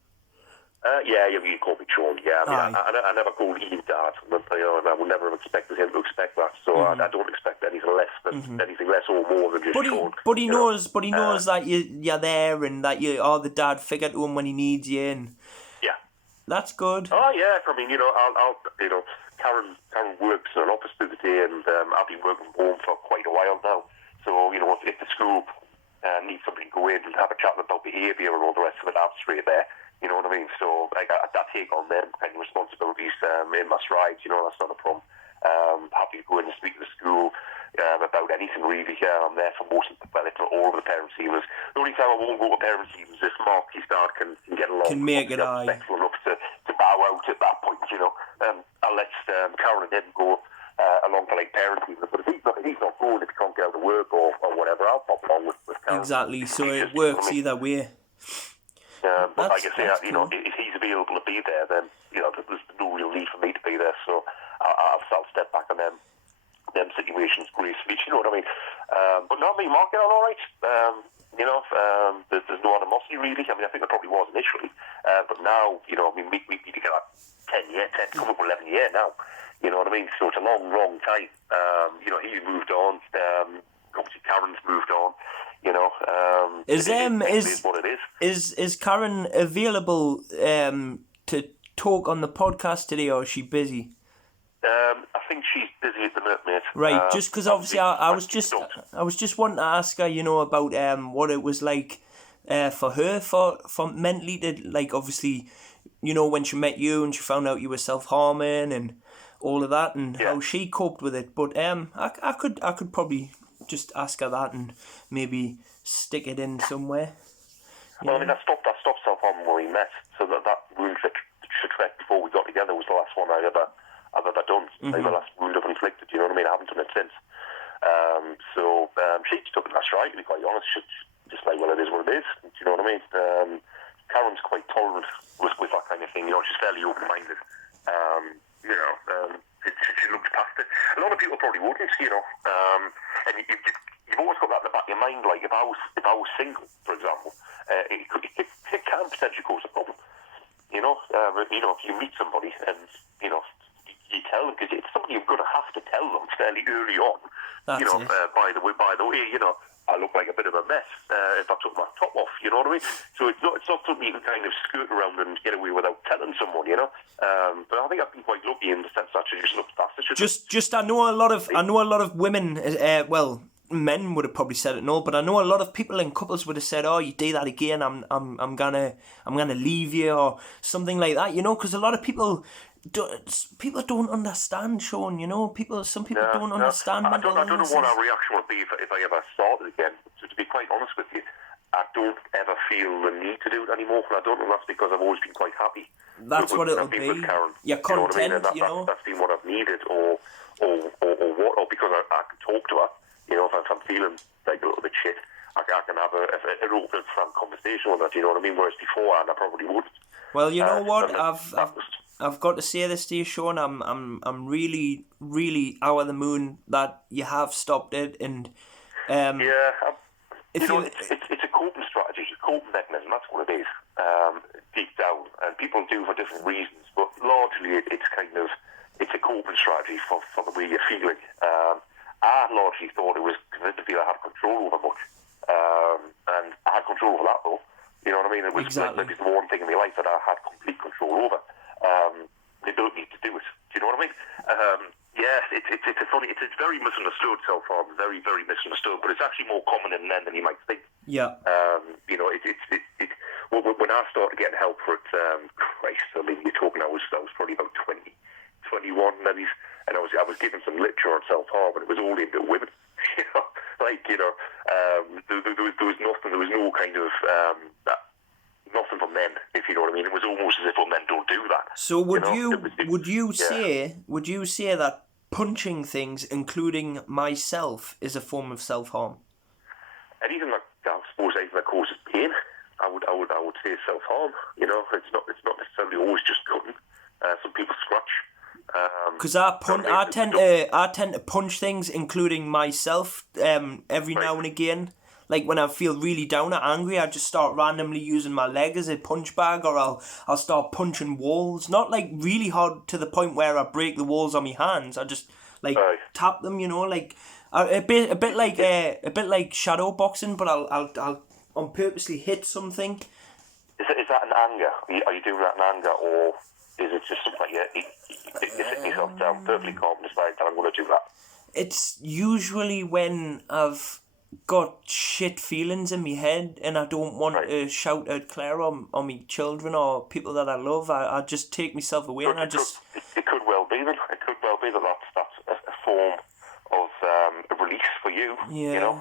Yeah, you call me Shaun. Yeah, I never called Ian Dad. I would never have expected him to expect that. So I don't expect anything less or more than just Shaun. But he knows that you're there, and that you are the dad figure to him when he needs you. And yeah, that's good. Oh yeah, I mean, I'll Karen works in an office through the day, and I've been working from home for quite a while now. So if the school needs somebody to go in and have a chat about behaviour and all the rest of it, I'm straight there. You know what I mean? So I take on them kind of responsibilities in my stride. That's not a problem. Happy to go in and speak to the school about anything really. I'm there for most of all of the parents' evenings. The only time I won't go to parents' evenings is if Mark, his dad, can get along. Can make it eye. Respectful enough to bow out at that point. I'll let Karen and him go along to parents' evenings. But if he's not going, if he can't get out of work or whatever, I'll pop along with Karen. Exactly. So it works either way. But like I say, if he's available to be there, then there's no real need for me to be there, so I'll step back on them situations gracefully, do you know what I mean? But no, me, Mark, get on all right. There's no animosity really. I mean, I think there probably was initially, but now, we need to get that 10 come up with 11 year now. You know what I mean? So it's a long, long time. He moved on. Obviously, Karen's moved on. It is what it is. Is Karen available to talk on the podcast today, or is she busy? I think she's busy at the minute, mate. Right, just because obviously I was just wanting to ask her, about what it was like for her for mentally to, like, obviously, when she met you and she found out you were self-harming and all of that, and how she coped with it. But I could probably just ask her that and maybe stick it in somewhere. Well, I mean, I stopped self-harming when we met, so that wound trek before we got together was the last one I've ever done. The last wound I've inflicted, you know what I mean? I haven't done it since. She took it in her stride, to be quite honest. She's just like, well, it is what it is. Do you know what I mean? Karen's quite tolerant with that kind of thing. She's fairly open-minded. She looks past it. A lot of people probably wouldn't, and you've always got that in the back of your mind. Like, if I was single, for example, it can potentially cause a problem. If you meet somebody and you tell them, because it's something you're going to have to tell them fairly early on. That's it. By the way, I look like a bit of a mess if I took my top off. You know what I mean? So it's not something you can kind of skirt around and get away without telling someone. But I think I've been quite lucky in the sense that she just looks past it. I know a lot of women. Men would have probably said it no, but I know a lot of people and couples would have said, "Oh, you do that again, I'm gonna leave you," or something like that. Because a lot of people don't understand, Shaun. Some people don't understand. I don't know what our reaction would be if I ever started again. So to be quite honest with you, I don't ever feel the need to do it anymore, and I don't know if that's because I've always been quite happy. That's what it'll be. With Karen. You're content, That's been what I've needed, or what, or because I can talk to her. If I'm feeling like a little bit shit, I can have an open, frank conversation with her. Do you know what I mean? Whereas before, I probably wouldn't. Well, you know what? I've got to say this to you, Shaun. I'm really, really out of the moon that you have stopped it, and it's a coping strategy, it's a coping mechanism. That's what it is, deep down, and people do for different reasons. But largely, it's a coping strategy for the way you're feeling. I largely thought it was convinced to feel I had control over much, and I had control over that though. You know what I mean? It was maybe the one thing in my life that I had complete control over, the ability to do it. Do you know what I mean? It's very misunderstood so far, very, very misunderstood. But it's actually more common in men than you might think. Yeah. When I started getting help for it, Christ, I mean, you're talking. I was probably about 20, 21 maybe. And I was given some literature on self-harm, and it was all aimed at women. There was nothing. There was no kind of nothing for men, if you know what I mean. It was almost as if men don't do that. So would you say that punching things, including myself, is a form of self-harm? Anything that causes pain, I would say self-harm. It's not necessarily always just cutting. Some people scratch. Because I tend to punch things, including myself, every now and again. Like when I feel really down or angry, I just start randomly using my leg as a punch bag, or I'll start punching walls. Not like really hard to the point where I break the walls on my hands. I just tap them, like a bit like shadow boxing, but I'll on purposely hit something. Is that an anger? Are you doing that in anger, or is it just something like you're sitting yourself down perfectly calm and deciding that I'm going to do that? It's usually when I've got shit feelings in my head and I don't want to shout out Claire on my children or people that I love. I just take myself away and I just... It could well be then. It could well be that's a form of a release for you. Yeah.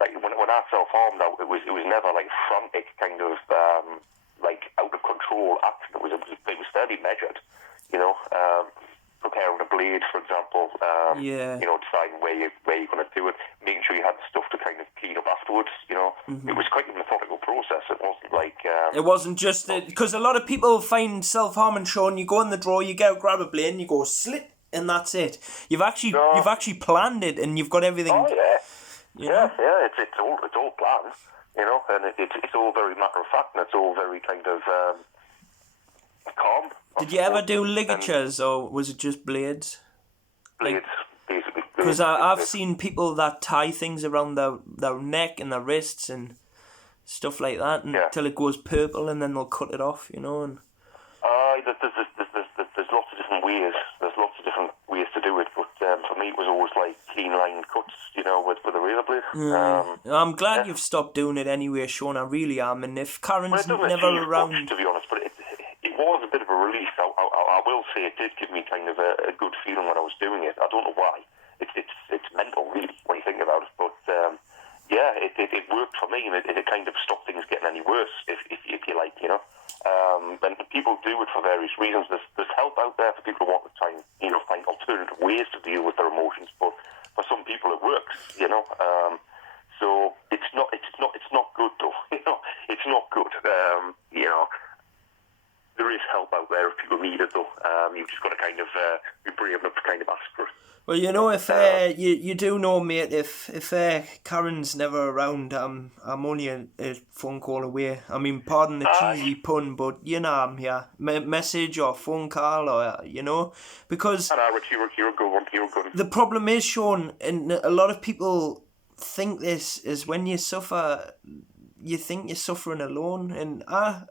Like when I self-harmed, it was never like frantic kind of like out of control action. It was fairly measured. Preparing a blade, for example. Deciding where you're going to do it, making sure you had the stuff to kind of clean up afterwards. It was quite a methodical process. It wasn't like... It wasn't just... Because a lot of people find self-harming, Shaun. You go in the drawer, you go grab a blade, and you go slit, and that's it. You've actually planned it, and you've got everything... Oh, yeah. Yeah. It's all planned, and it's all very matter of fact, and it's all very kind of calm. Did you ever do ligatures, or was it just blades? Blades, basically. Because I've seen people that tie things around their neck and their wrists and stuff like that until it goes purple, and then they'll cut it off, And there's lots of different ways. There's lots of different ways to do it, but for me it was always like clean line cuts, with a razor blade. I'm glad you've stopped doing it anyway, Shaun. I really am. And if Karen's never around, much, to be honest, but it was a bit of a relief. I will say it did give me kind of a good feeling when I was doing it. I don't know why. It's mental, really, when you think about it. But it worked for me, and it kind of stopped things getting any worse, if you like, And people do it for various reasons. There's help out there for people who want to try and find alternative ways to deal with their emotions. But for some people, it works. So it's not good though. It's not good. There is help out there if people need it though. You've just got to kind of be brave enough to kind of ask for it. Well, if you do know, mate, if Karen's never around, I'm only a phone call away. I mean, pardon the cheesy pun, but I'm here. Message or phone call, or because you're a good one. You're good. The problem is, Shaun, and a lot of people think this is when you suffer, you think you're suffering alone, and I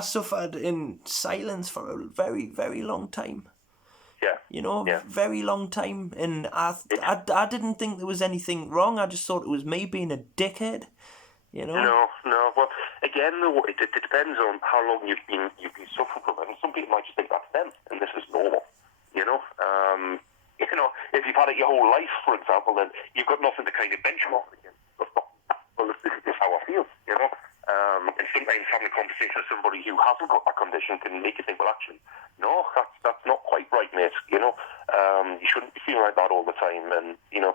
suffered in silence for a very, very long time. Yeah. Very long time, and I didn't think there was anything wrong. I just thought it was me being a dickhead. No. Well, again, though, it depends on how long you've been suffering from it. And some people might just think that's them, and this is normal. If you've had it your whole life, for example, then you've got nothing to kind of benchmark against. Well, this is how I feel. And sometimes having a conversation with somebody who hasn't got that condition can make you think, well, actually, no, that's not quite right, mate. You shouldn't be feeling like that all the time. And the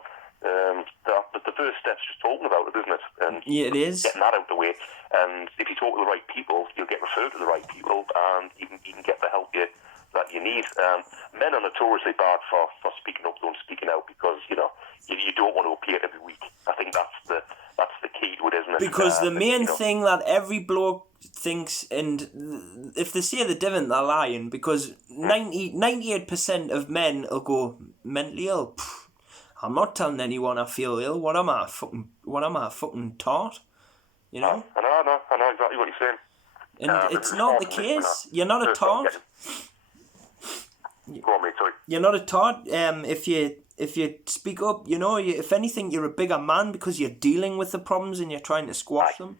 first step's just talking about it, isn't it? And it is. Getting that out of the way. And if you talk to the right people, you'll get referred to the right people, and you can get the help that you need. Men are notoriously bad for speaking up and speaking out because you don't want to appear to be weak. I think that's the key to it, isn't it? Because the main thing that every bloke thinks, and if they say they didn't, they're lying. Because 98% of men will go mentally ill. Pfft, I'm not telling anyone I feel ill. What am I fucking taught? I know exactly what you're saying. And it's not the case. You're not a tart. Go on, mate, sorry. You're not a tart. If you speak up, if anything, you're a bigger man because you're dealing with the problems and you're trying to squash them.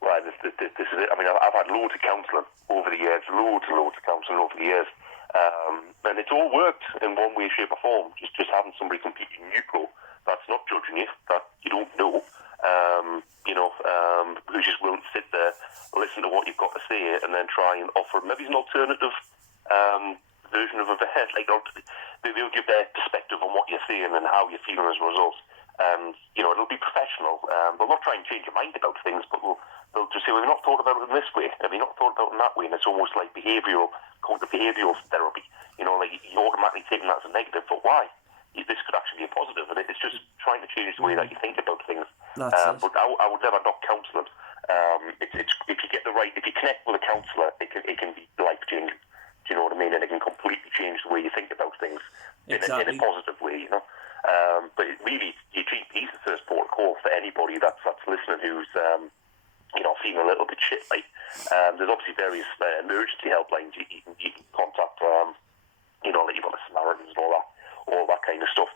Right, this is it. I mean, I've had loads of counselling over the years, loads of counselling over the years, and it's all worked in one way, shape, or form. Just having somebody completely neutral that's not judging you, that you don't know, who's just willing to sit there, listen to what you've got to say, and then try and offer maybe an alternative version of event. Like they'll give their perspective on what you're saying and how you're feeling as a result. And it'll be professional. They'll not try and change your mind about things, but they'll just say, "Well, we've not thought about it in this way. Have you not thought about it in that way?" And it's almost like cognitive behavioural therapy. Like you automatically taking that as a negative, but why? This could actually be a positive, and it's just trying to change the way that you think about things. But I would never knock counselling. If you connect with a counsellor, it can be life changing. Do you know what I mean? And it can completely change the way you think about things in a positive way. But really, your GP is the first port of call for anybody that's listening who's feeling a little bit shit. Like there's obviously various emergency helplines you can contact. Like you've got the Samaritans and all that kind of stuff.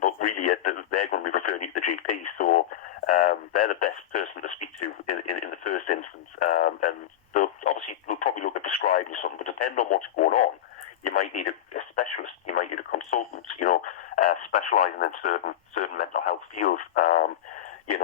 But really, they're going to be referring you to the GP, so they're the best person to speak to in the first instance. And they'll probably look at prescribing something, but depending on what's going on, you might need a specialist, you might need a consultant, specialising in certain mental health fields. You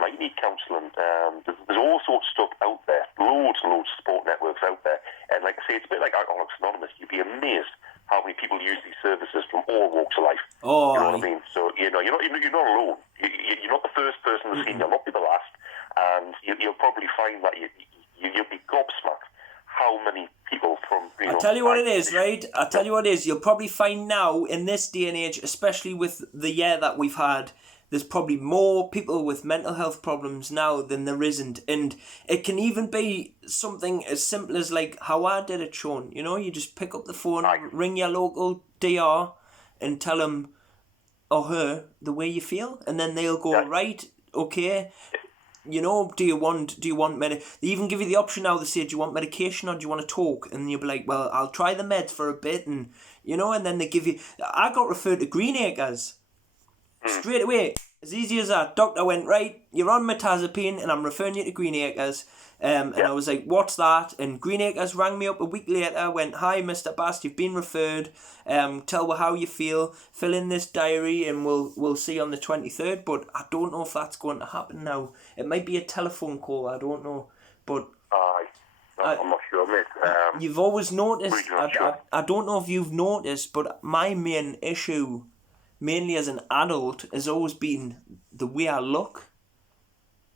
might need counselling. There's all sorts of stuff out there, loads and loads of support networks out there. And like I say, it's a bit like Alcoholics Anonymous. You'd be amazed how many people use these services from all walks of life. Oh, you know what I mean? So you're not alone. You're not the first person to see. You'll not be the last. and you'll probably find that you'll be gobsmacked how many people from, I'll tell you what it is, right? I'll tell you what it is. You'll probably find now, in this day and age, especially with the year that we've had, there's probably more people with mental health problems now than there isn't. And it can even be something as simple as like how I did it, Shaun. You know, you just pick up the phone, ring your local DR and tell them or her the way you feel. And then they'll go, right, okay, you know, do you want they even give you the option now. They say, do you want medication or do you want to talk? And you'll be like, well, I'll try the meds for a bit, and you know, and then they give you. I got referred to Greenacres straight away, as easy as that. Doctor went, right, you're on metazapine, and I'm referring you to Greenacres. And I was like, what's that? And Greenacres rang me up a week later, went, hi, Mr. Bast, you've been referred. Tell how you feel. Fill in this diary, and we'll see on the 23rd. But I don't know if that's going to happen now. It might be a telephone call. I don't know. But I'm not sure, mate. You've always noticed. I don't know if you've noticed, but my main issue, mainly as an adult, has always been the way I look.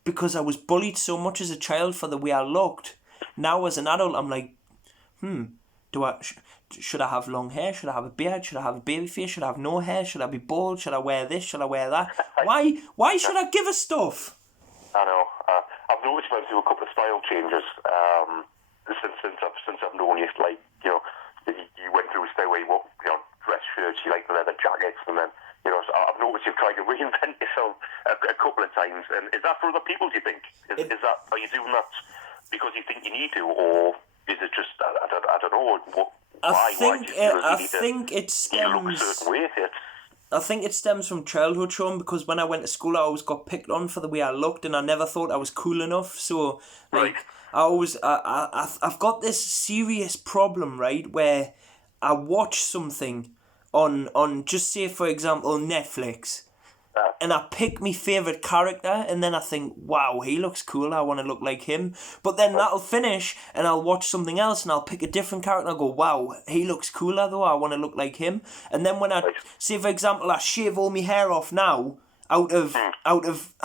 Because I was bullied so much as a child for the way I looked. Now as an adult, I'm like, should I have long hair? Should I have a beard? Should I have a baby face? Should I have no hair? Should I be bald? Should I wear this? Should I wear that? Why should I give a stuff? I know. I've noticed when I do a couple of style changes since I've known you. Like, you know, you went through a style where you wore, you know, dress shirts, you like the leather jackets, and then, you know, so I've noticed you've tried to reinvent yourself a couple of times. And is that for other people, do you think? Are you doing that because you think you need to, or is it just, I don't know, why do you feel you need to look a certain way? I think it stems from childhood, Shaun, because when I went to school, I always got picked on for the way I looked, and I never thought I was cool enough. So, like, I've got this serious problem, right, where I watch something on just say, for example, Netflix, and I pick my favourite character, and then I think, wow, he looks cool, I want to look like him. But then that'll finish, and I'll watch something else, and I'll pick a different character, and I'll go, wow, he looks cooler though, I want to look like him. And then when I, say for example, I shave all my hair off now, out of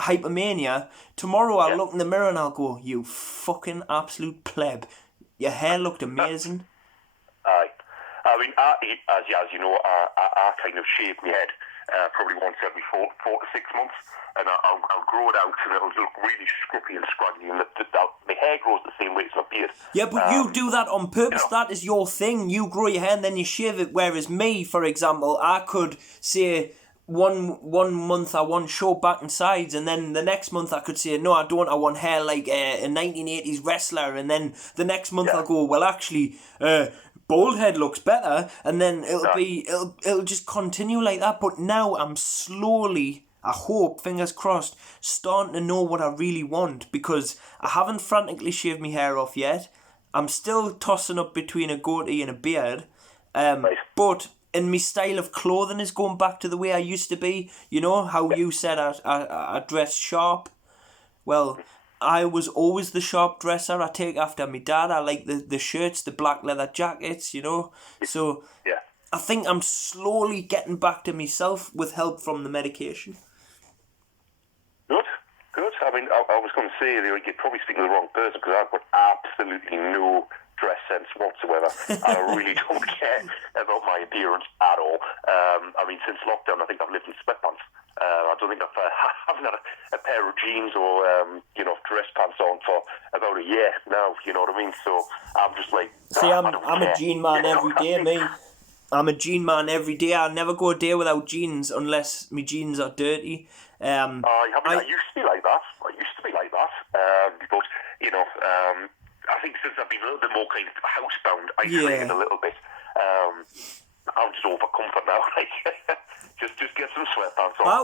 hypomania, tomorrow I'll look in the mirror and I'll go, you fucking absolute pleb, your hair looked amazing. I mean, as you know, I kind of shave my head probably once every 4 to 6 months, and I'll grow it out, and it'll look really scruffy and scraggly, and my hair grows the same way as my beard. Yeah, but you do that on purpose. You know, that is your thing. You grow your hair and then you shave it. Whereas me, for example, I could say one month I want short back and sides, and then the next month I could say, no, I don't, I want hair like a 1980s wrestler, and then the next month I'll go, well, actually, bald head looks better, and then it'll just continue like that. But now I'm slowly, I hope, fingers crossed, starting to know what I really want, because I haven't frantically shaved my hair off yet. I'm still tossing up between a goatee and a beard, but and my style of clothing is going back to the way I used to be. You know how you said I dress sharp. Well, I was always the sharp dresser. I take after my dad. I like the shirts, the black leather jackets, you know. So I think I'm slowly getting back to myself with help from the medication. Good. I mean, I was going to say, you're probably speaking to the wrong person, because I've got absolutely no dress sense whatsoever. I really don't care about my appearance at all. I mean, since lockdown, I think I've lived in sweatpants. I don't think I haven't had a pair of jeans or dress pants on for about a year now. You know what I mean? So I'm just like, see, I'm a jean man every day, me. I'm a jean man every day. I never go a day without jeans unless my jeans are dirty. I used to be like that. But I think since I've been a little bit more kind of housebound, isolated a little bit. I'm just over comfort now. just get some sweatpants on. I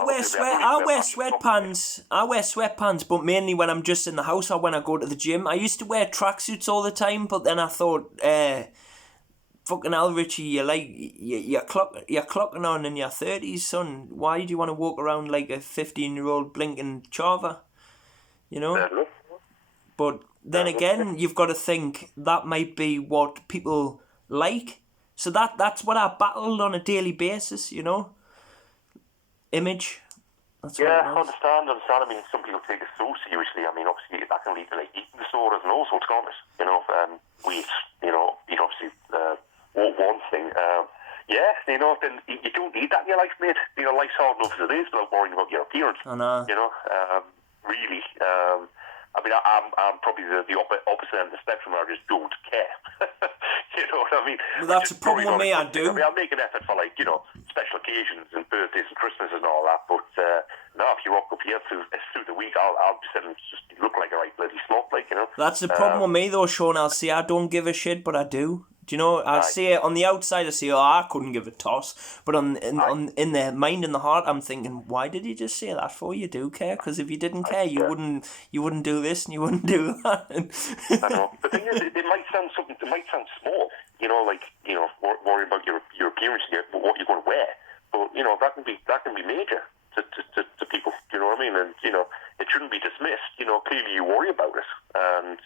wear sweatpants, but mainly when I'm just in the house or when I go to the gym. I used to wear tracksuits all the time, but then I thought, fucking hell, Richie, you're clocking on in your 30s, son. Why do you want to walk around like a 15-year-old blinking chava? You know? But then again, you've got to think that might be what people like. So that's what I battled on a daily basis, you know? Image. That's Yeah, what it I was. understand. I mean, some people take it so seriously. I mean, obviously, that can lead to like eating disorders and all sorts, can't it? Weight, eat obviously one thing. Then you don't need that in your life, mate. Life's hard enough as it is without worrying about your appearance. I know. Really. I mean, I'm probably the opposite end of the spectrum where I just don't care. You know what I mean? Well, that's a problem with me, I do. I mean, I'll make an effort for, special occasions and birthdays and Christmas and all that, but no, if you rock up here through the week, I'll be sitting and just look like a right bloody slot, That's the problem with me, though, Shaun. I'll say I don't give a shit, but I do. Do you know? I say it on the outside. I say, "Oh, I couldn't give a toss," but in the mind and the heart, I'm thinking, "Why did you just say that for? You do care, because if you didn't care, you wouldn't do this and you wouldn't do that." I know. The thing is, it might sound small. Worrying about your appearance and what you're going to wear, but that can be major to people. Do you know what I mean? And it shouldn't be dismissed. Clearly you worry about it, and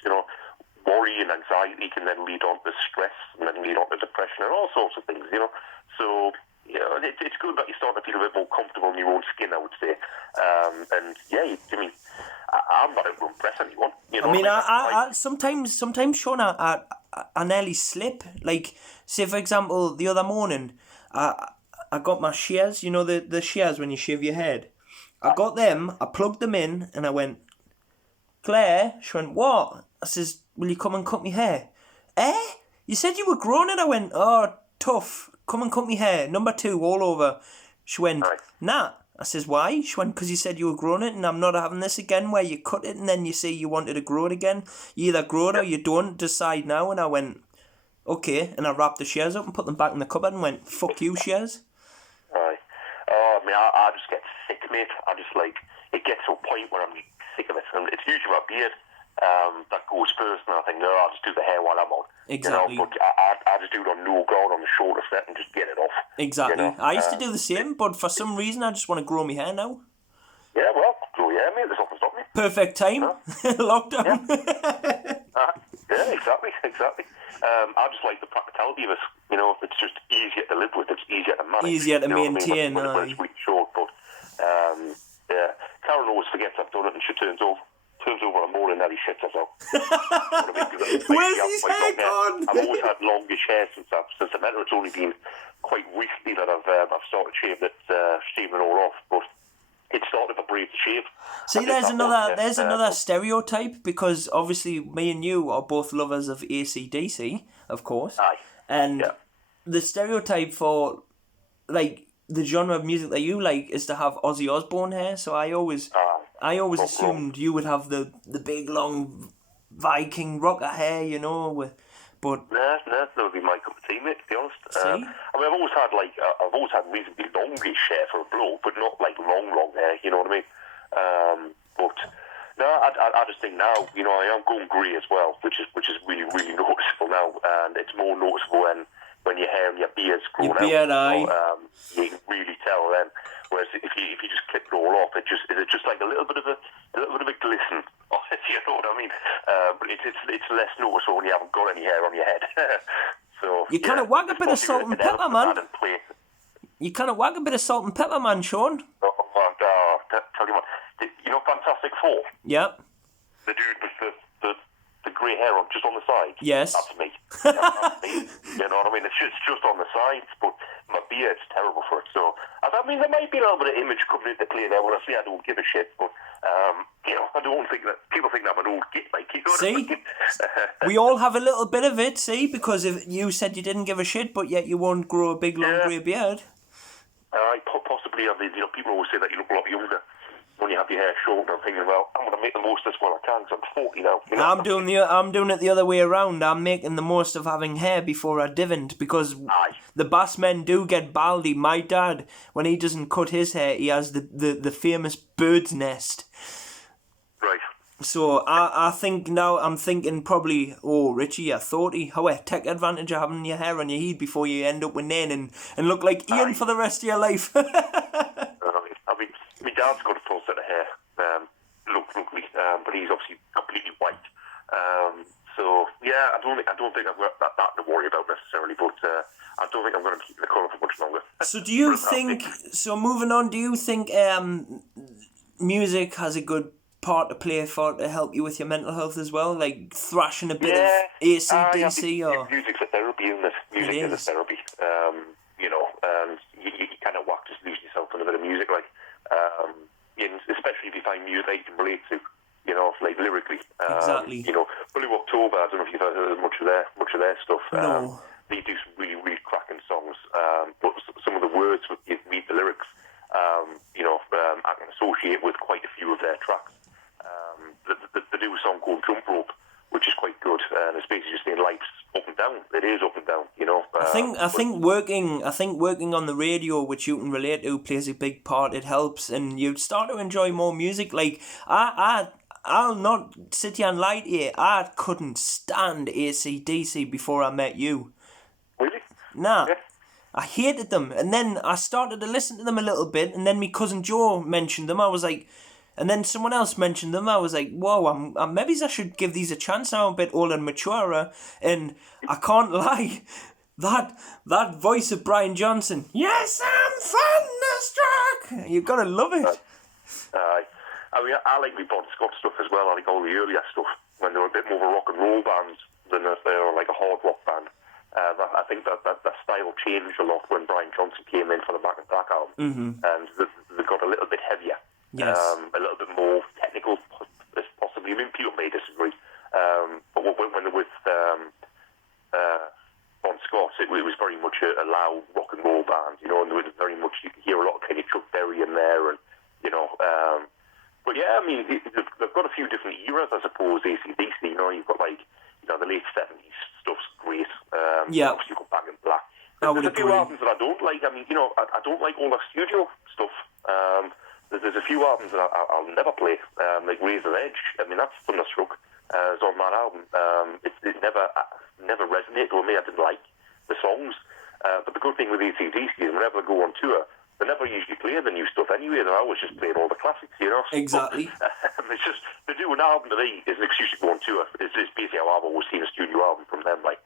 worry and anxiety can then lead on to stress and then lead on to depression and all sorts of things, So, it's good that you're starting to feel a bit more comfortable in your own skin, I would say. I'm not out to impress anyone. I sometimes, Shaun, I nearly slip. Like, say, for example, the other morning, I got my shears, the shears when you shave your head. I got them, I plugged them in, and I went, "Claire," she went, "What?" I says, "Will you come and cut me hair?" "Eh? You said you were growing it." I went, "Oh, tough. Come and cut me hair. Number 2, all over." She went, "Nah." I says, "Why?" She went, "Because you said you were growing it, and I'm not having this again where you cut it and then you say you wanted to grow it again. You either grow it or you don't. Decide now." And I went, "Okay." And I wrapped the shears up and put them back in the cupboard and went, "Fuck you, shears." I just get sick, mate. It gets to a point where I'm sick of it. And it's usually my beard that goes first, and I think, no, I'll just do the hair while I'm on. Exactly. But I just do it on no guard on the shoulder set and just get it off. Exactly. I used to do the same, but for some reason I just want to grow my hair now. Yeah, well, grow your hair, mate. There's nothing stopping you. Perfect time. Lockdown. Yeah, exactly. I just like the practicality of it. It's just easier to live with. It's easier to manage. Easier to maintain. When it's really short, but Karen always forgets I've done it, and she turns over a more and nearly shits herself. Where's his hair gone? I've always had longish hair since I met her. It's only been quite recently that I've started shaving it all off, but it started to break the shave. See, there's another stereotype, because obviously me and you are both lovers of AC/DC, of course. Aye. And the stereotype for the genre of music that you like is to have Ozzy Osbourne hair. So I always assumed you would have the big long Viking rocker hair, but that would be my cup of tea, mate, to be honest. See? I've always had reasonably longish hair for a bloke, but not long hair. You know what I mean? But no, I just think now, I am going grey as well, which is really, really noticeable now, and it's more noticeable when your hair and your beard's grown out. Your beard, aye. You can really tell then. Whereas if you just clip it all off, it's just like a little bit of a glisten. You know what I mean? But it's less noticeable when you haven't got any hair on your head. So you kind of whack a bit of salt and pepper, man. You kind of whack a bit of salt and pepper, man, Shaun. Tell you what, Fantastic Four. Yep. The dude with the grey hair just on the sides. Yes. That's me. That's me. You know what I mean? It's just on the sides, but my beard's terrible for it. So there might be a little bit of image coming into play there when I say I don't give a shit, but I don't think that people think that I'm an old git, like, See? We all have a little bit of it, see, because if you said you didn't give a shit, but yet you won't grow a big long grey beard. Possibly, people always say that you look a lot younger when you have your hair short, and I'm thinking, well, I'm going to make the most of this while I can, because I'm 40 now. I'm doing it the other way around. I'm making the most of having hair before I divant, because the bass men do get baldy. My dad, when he doesn't cut his hair, he has the famous bird's nest. Right. So I think now, I'm thinking probably, Richie, I thought take advantage of having your hair on your head before you end up with nain and look like Ian for the rest of your life. My dad's got a full set of hair, luckily, but he's obviously completely white. So yeah, I don't think I've got that to worry about necessarily, but I don't think I'm going to keep the colour for much longer. So do you think? So moving on, do you think music has a good part to play for to help you with your mental health as well, like thrashing a bit of AC/DC or... Music's a therapy, isn't it? Music is a therapy. And you kind of just lose yourself in a bit of music, like, especially if you find music that you can relate to, like lyrically. Exactly. Blue October, I don't know if you've heard much of their stuff. No. They do some really, really cracking songs, but some of the words, when you read the lyrics, I can associate with quite a few of their tracks. They do a song called Jump Rope, which is quite good, and it's basically just saying life's up and down. It is up and down, I think working on the radio, which you can relate to, plays a big part. It helps, and you start to enjoy more music. Like I'll not sit here and lie to you. I couldn't stand AC/DC before I met you. Really? Nah. Yeah. I hated them, and then I started to listen to them a little bit, and then my cousin Joe mentioned them. I was like, and then someone else mentioned them. I was like, whoa, maybe I should give these a chance now. I'm a bit older and maturer, and I can't lie. That voice of Brian Johnson, yes, I'm thunderstruck. You've got to love it. I like the Bon Scott stuff as well. I like all the earlier stuff when they were a bit more of a rock and roll band than if they were like a hard rock band. I think that style changed a lot when Brian Johnson came in for the Back and Black album, and they got a little bit heavier, a little bit more technical, possibly. I mean, people may disagree, but when they're with Bon Scott, it was very much a loud rock and roll band, and there was very much, you could hear a lot of kind of Chuck Berry in there, and but yeah, I mean, they've got a few different eras, I suppose. AC/DC, you've got like, the late 70s stuff's great. Obviously you've got Back in Black. There's a few albums that I don't like. I mean, I don't like all the studio stuff. There's a few albums that I'll never play, like Razor Edge. I mean, that's Thunderstruck. It's on that album. It never resonated with me. I didn't like the songs. But the good thing with AC/DC is whenever they go on tour, they never usually play the new stuff anyway. They're always just playing all the classics, Exactly. It's just, they do an album today is an excuse to go on tour. It's basically how I've always seen a studio album from them, like.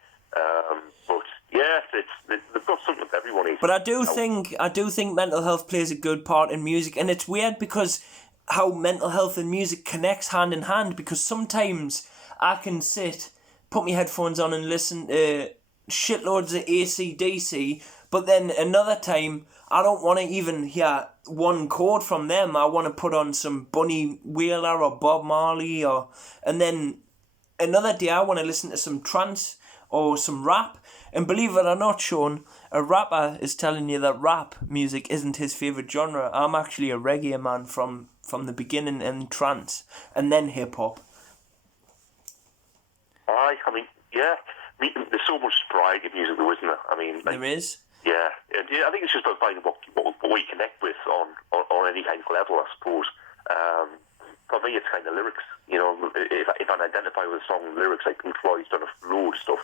But yeah, they've got something for everyone. But I do think mental health plays a good part in music, and it's weird because how mental health and music connects hand in hand. Because sometimes I can put my headphones on and listen to shitloads of AC/DC, but then another time I don't want to even hear one chord from them. I want to put on some Bunny Wailer or Bob Marley, and then another day I want to listen to some trance or some rap. And believe it or not, Shaun, a rapper is telling you that rap music isn't his favourite genre. I'm actually a reggae man from the beginning, and trance, and then hip hop. I mean, yeah. There's so much variety in music, though, isn't there? I mean, there is. Yeah, I think it's just about finding what we connect with on any kind of level, I suppose. For me, it's kind of lyrics. If I identify with a song and lyrics, like Pink Floyd's done a load of stuff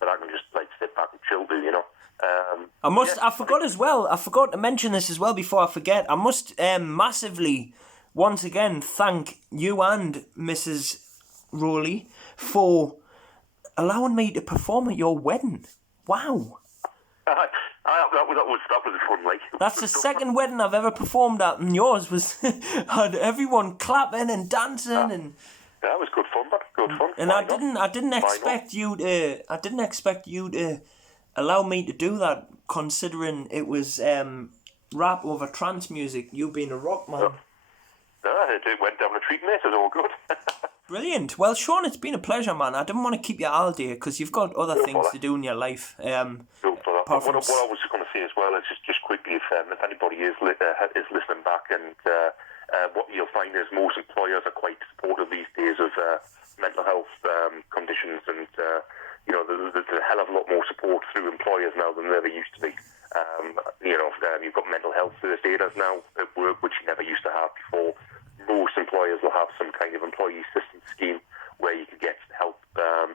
that I can just like sit back and chill to, I forgot as well. I forgot to mention this as well before I forget. I must massively, once again, thank you and Mrs. Rowley for allowing me to perform at your wedding. Wow. That was fun, like. That's the second wedding I've ever performed at, and yours had everyone clapping and dancing and. Yeah, it was good fun, but good fun. And I didn't expect you to allow me to do that, considering it was rap over trance music. You being a rock man. It went down a treat, mate. It was all good. Brilliant. Well, Shaun, it's been a pleasure, man. I didn't want to keep you all day because you've got other things to do in your life. What I was just going to say as well is just quickly, if anybody is listening back, and what you'll find is most employers are quite supportive these days of mental health conditions, and there's a hell of a lot more support through employers now than there used to be. You've got mental health first aiders now at work, which you never used to have before. Most employers will have some kind of employee assistance scheme where you can get help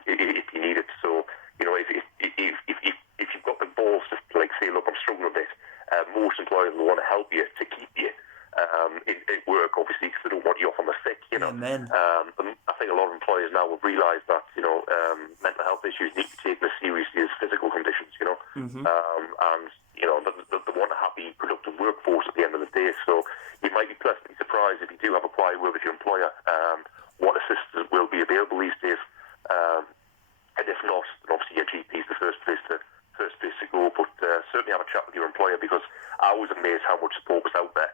if you need it. So, if you've got the balls to say, look, I'm struggling a bit, most employers will want to help you to keep you at work, obviously, because they don't want you off on the sick. Amen. I think a lot of employers now will realise that mental health issues need to be taken as seriously as physical conditions. Mm-hmm. And they want a happy, productive workforce at the end of the day. So you might be pleasantly surprised if you do have a a chat with your employer, because I was amazed how much support was out there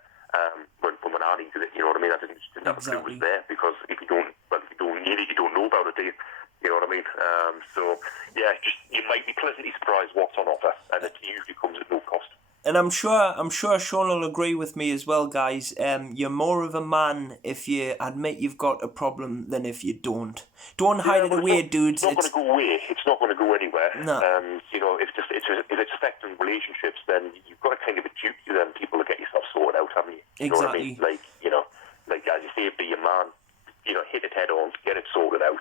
when I needed it. You know what I mean? I didn't have a clue it was there, because if you don't need it, you don't know about it, do you? You know what I mean? So yeah, just you might be pleasantly surprised what's on offer, and it usually comes at no cost. And I'm sure Shaun will agree with me as well, guys. You're more of a man if you admit you've got a problem than if you don't. Don't hide it away, dudes. It's not going to go away. It's not going to go anywhere. No. You know, if it's affecting relationships, then you've got a kind of a duty to them people to get yourself sorted out, haven't you? You know what I mean? Like, you know, like as you say, be a man. You know, hit it head on, get it sorted out,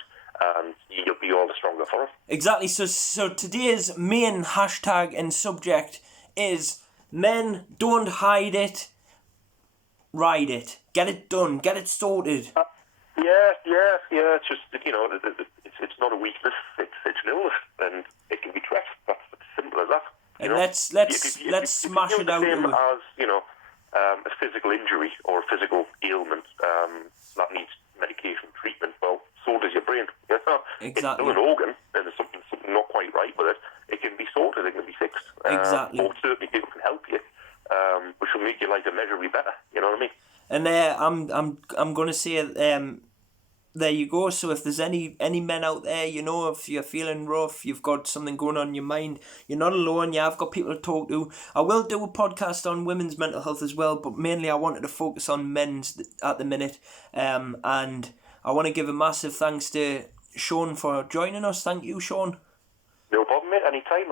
and you'll be all the stronger for it. Exactly. So today's main hashtag and subject is: men, don't hide it, ride it. Get it done, get it sorted. Yeah. It's just, you know, it's not a weakness, it's an illness, and it can be treated. That's as simple as that. And let's smash it out. Same as, you know, a physical injury or a physical ailment that needs medication treatment, well, so does your brain. You know? Exactly. It's still an organ, and there's something not quite right with it. It can be sorted, it can be fixed. Exactly. Or certainly people can help you, which will make your life immeasurably better. You know what I mean? And I'm gonna say there you go. So if there's any men out there, you know, if you're feeling rough, you've got something going on in your mind, you're not alone. Yeah, I've got people to talk to. I will do a podcast on women's mental health as well, but mainly I wanted to focus on men's at the minute. And I want to give a massive thanks to Shaun for joining us. Thank you, Shaun. No problem, mate. Anytime.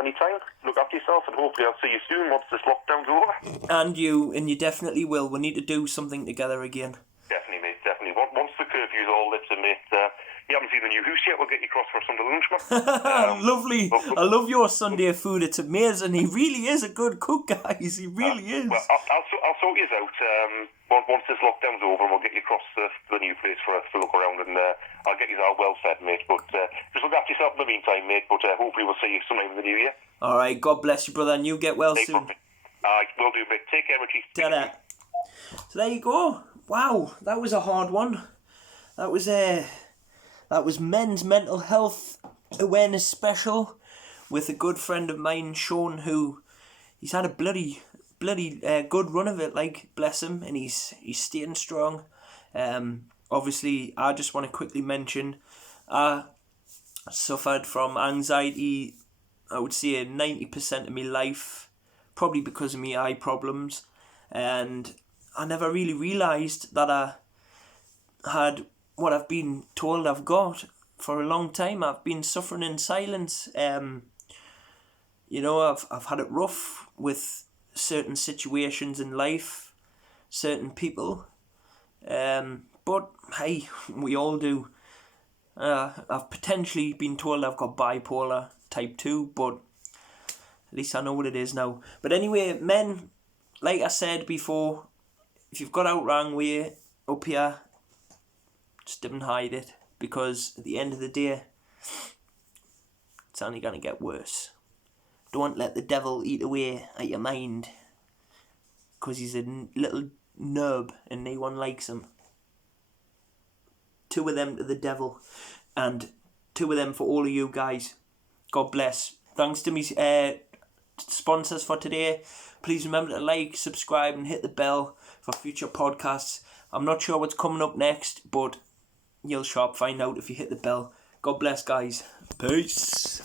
Look after yourself, and hopefully I'll see you soon once this lockdown's over. And you definitely will. We need to do something together again. Definitely, mate. Definitely. Once the curfew's all lifted, mate, you haven't seen the new house yet. We'll get you across for Sunday lunch, man. Lovely. I love your Sunday food. It's amazing. He really is a good cook, guys. He really is. Well, I'll sort you out once this lockdown's over, and we'll get you across to the new place for a look around, and I'll get you all well fed, mate. But just look after yourself in the meantime, mate. But hopefully we'll see you sometime in the new year. All right. God bless you, brother, and you get well soon. Will do, mate. Take care, Richie. Ta-da. So there you go. Wow, that was a hard one. That was Men's Mental Health Awareness Special with a good friend of mine, Shaun, who he's had a bloody good run of it, like, bless him, and he's staying strong. Obviously, I just want to quickly mention, I suffered from anxiety, I would say 90% of my life, probably because of my eye problems, and I never really realised that I had what I've been told I've got for a long time. I've been suffering in silence. You know, I've had it rough with certain situations in life, certain people. But hey, we all do. I've potentially been told I've got bipolar type 2, but at least I know what it is now. But anyway, men, like I said before, if you've got out wrong way up here, just don't hide it, because at the end of the day, it's only going to get worse. Don't let the devil eat away at your mind, because he's a little nub and no one likes him. 2 of them to the devil, and 2 of them for all of you guys. God bless. Thanks to me sponsors for today. Please remember to like, subscribe and hit the bell for future podcasts. I'm not sure what's coming up next, but you'll sharp find out if you hit the bell. God bless, guys. Peace.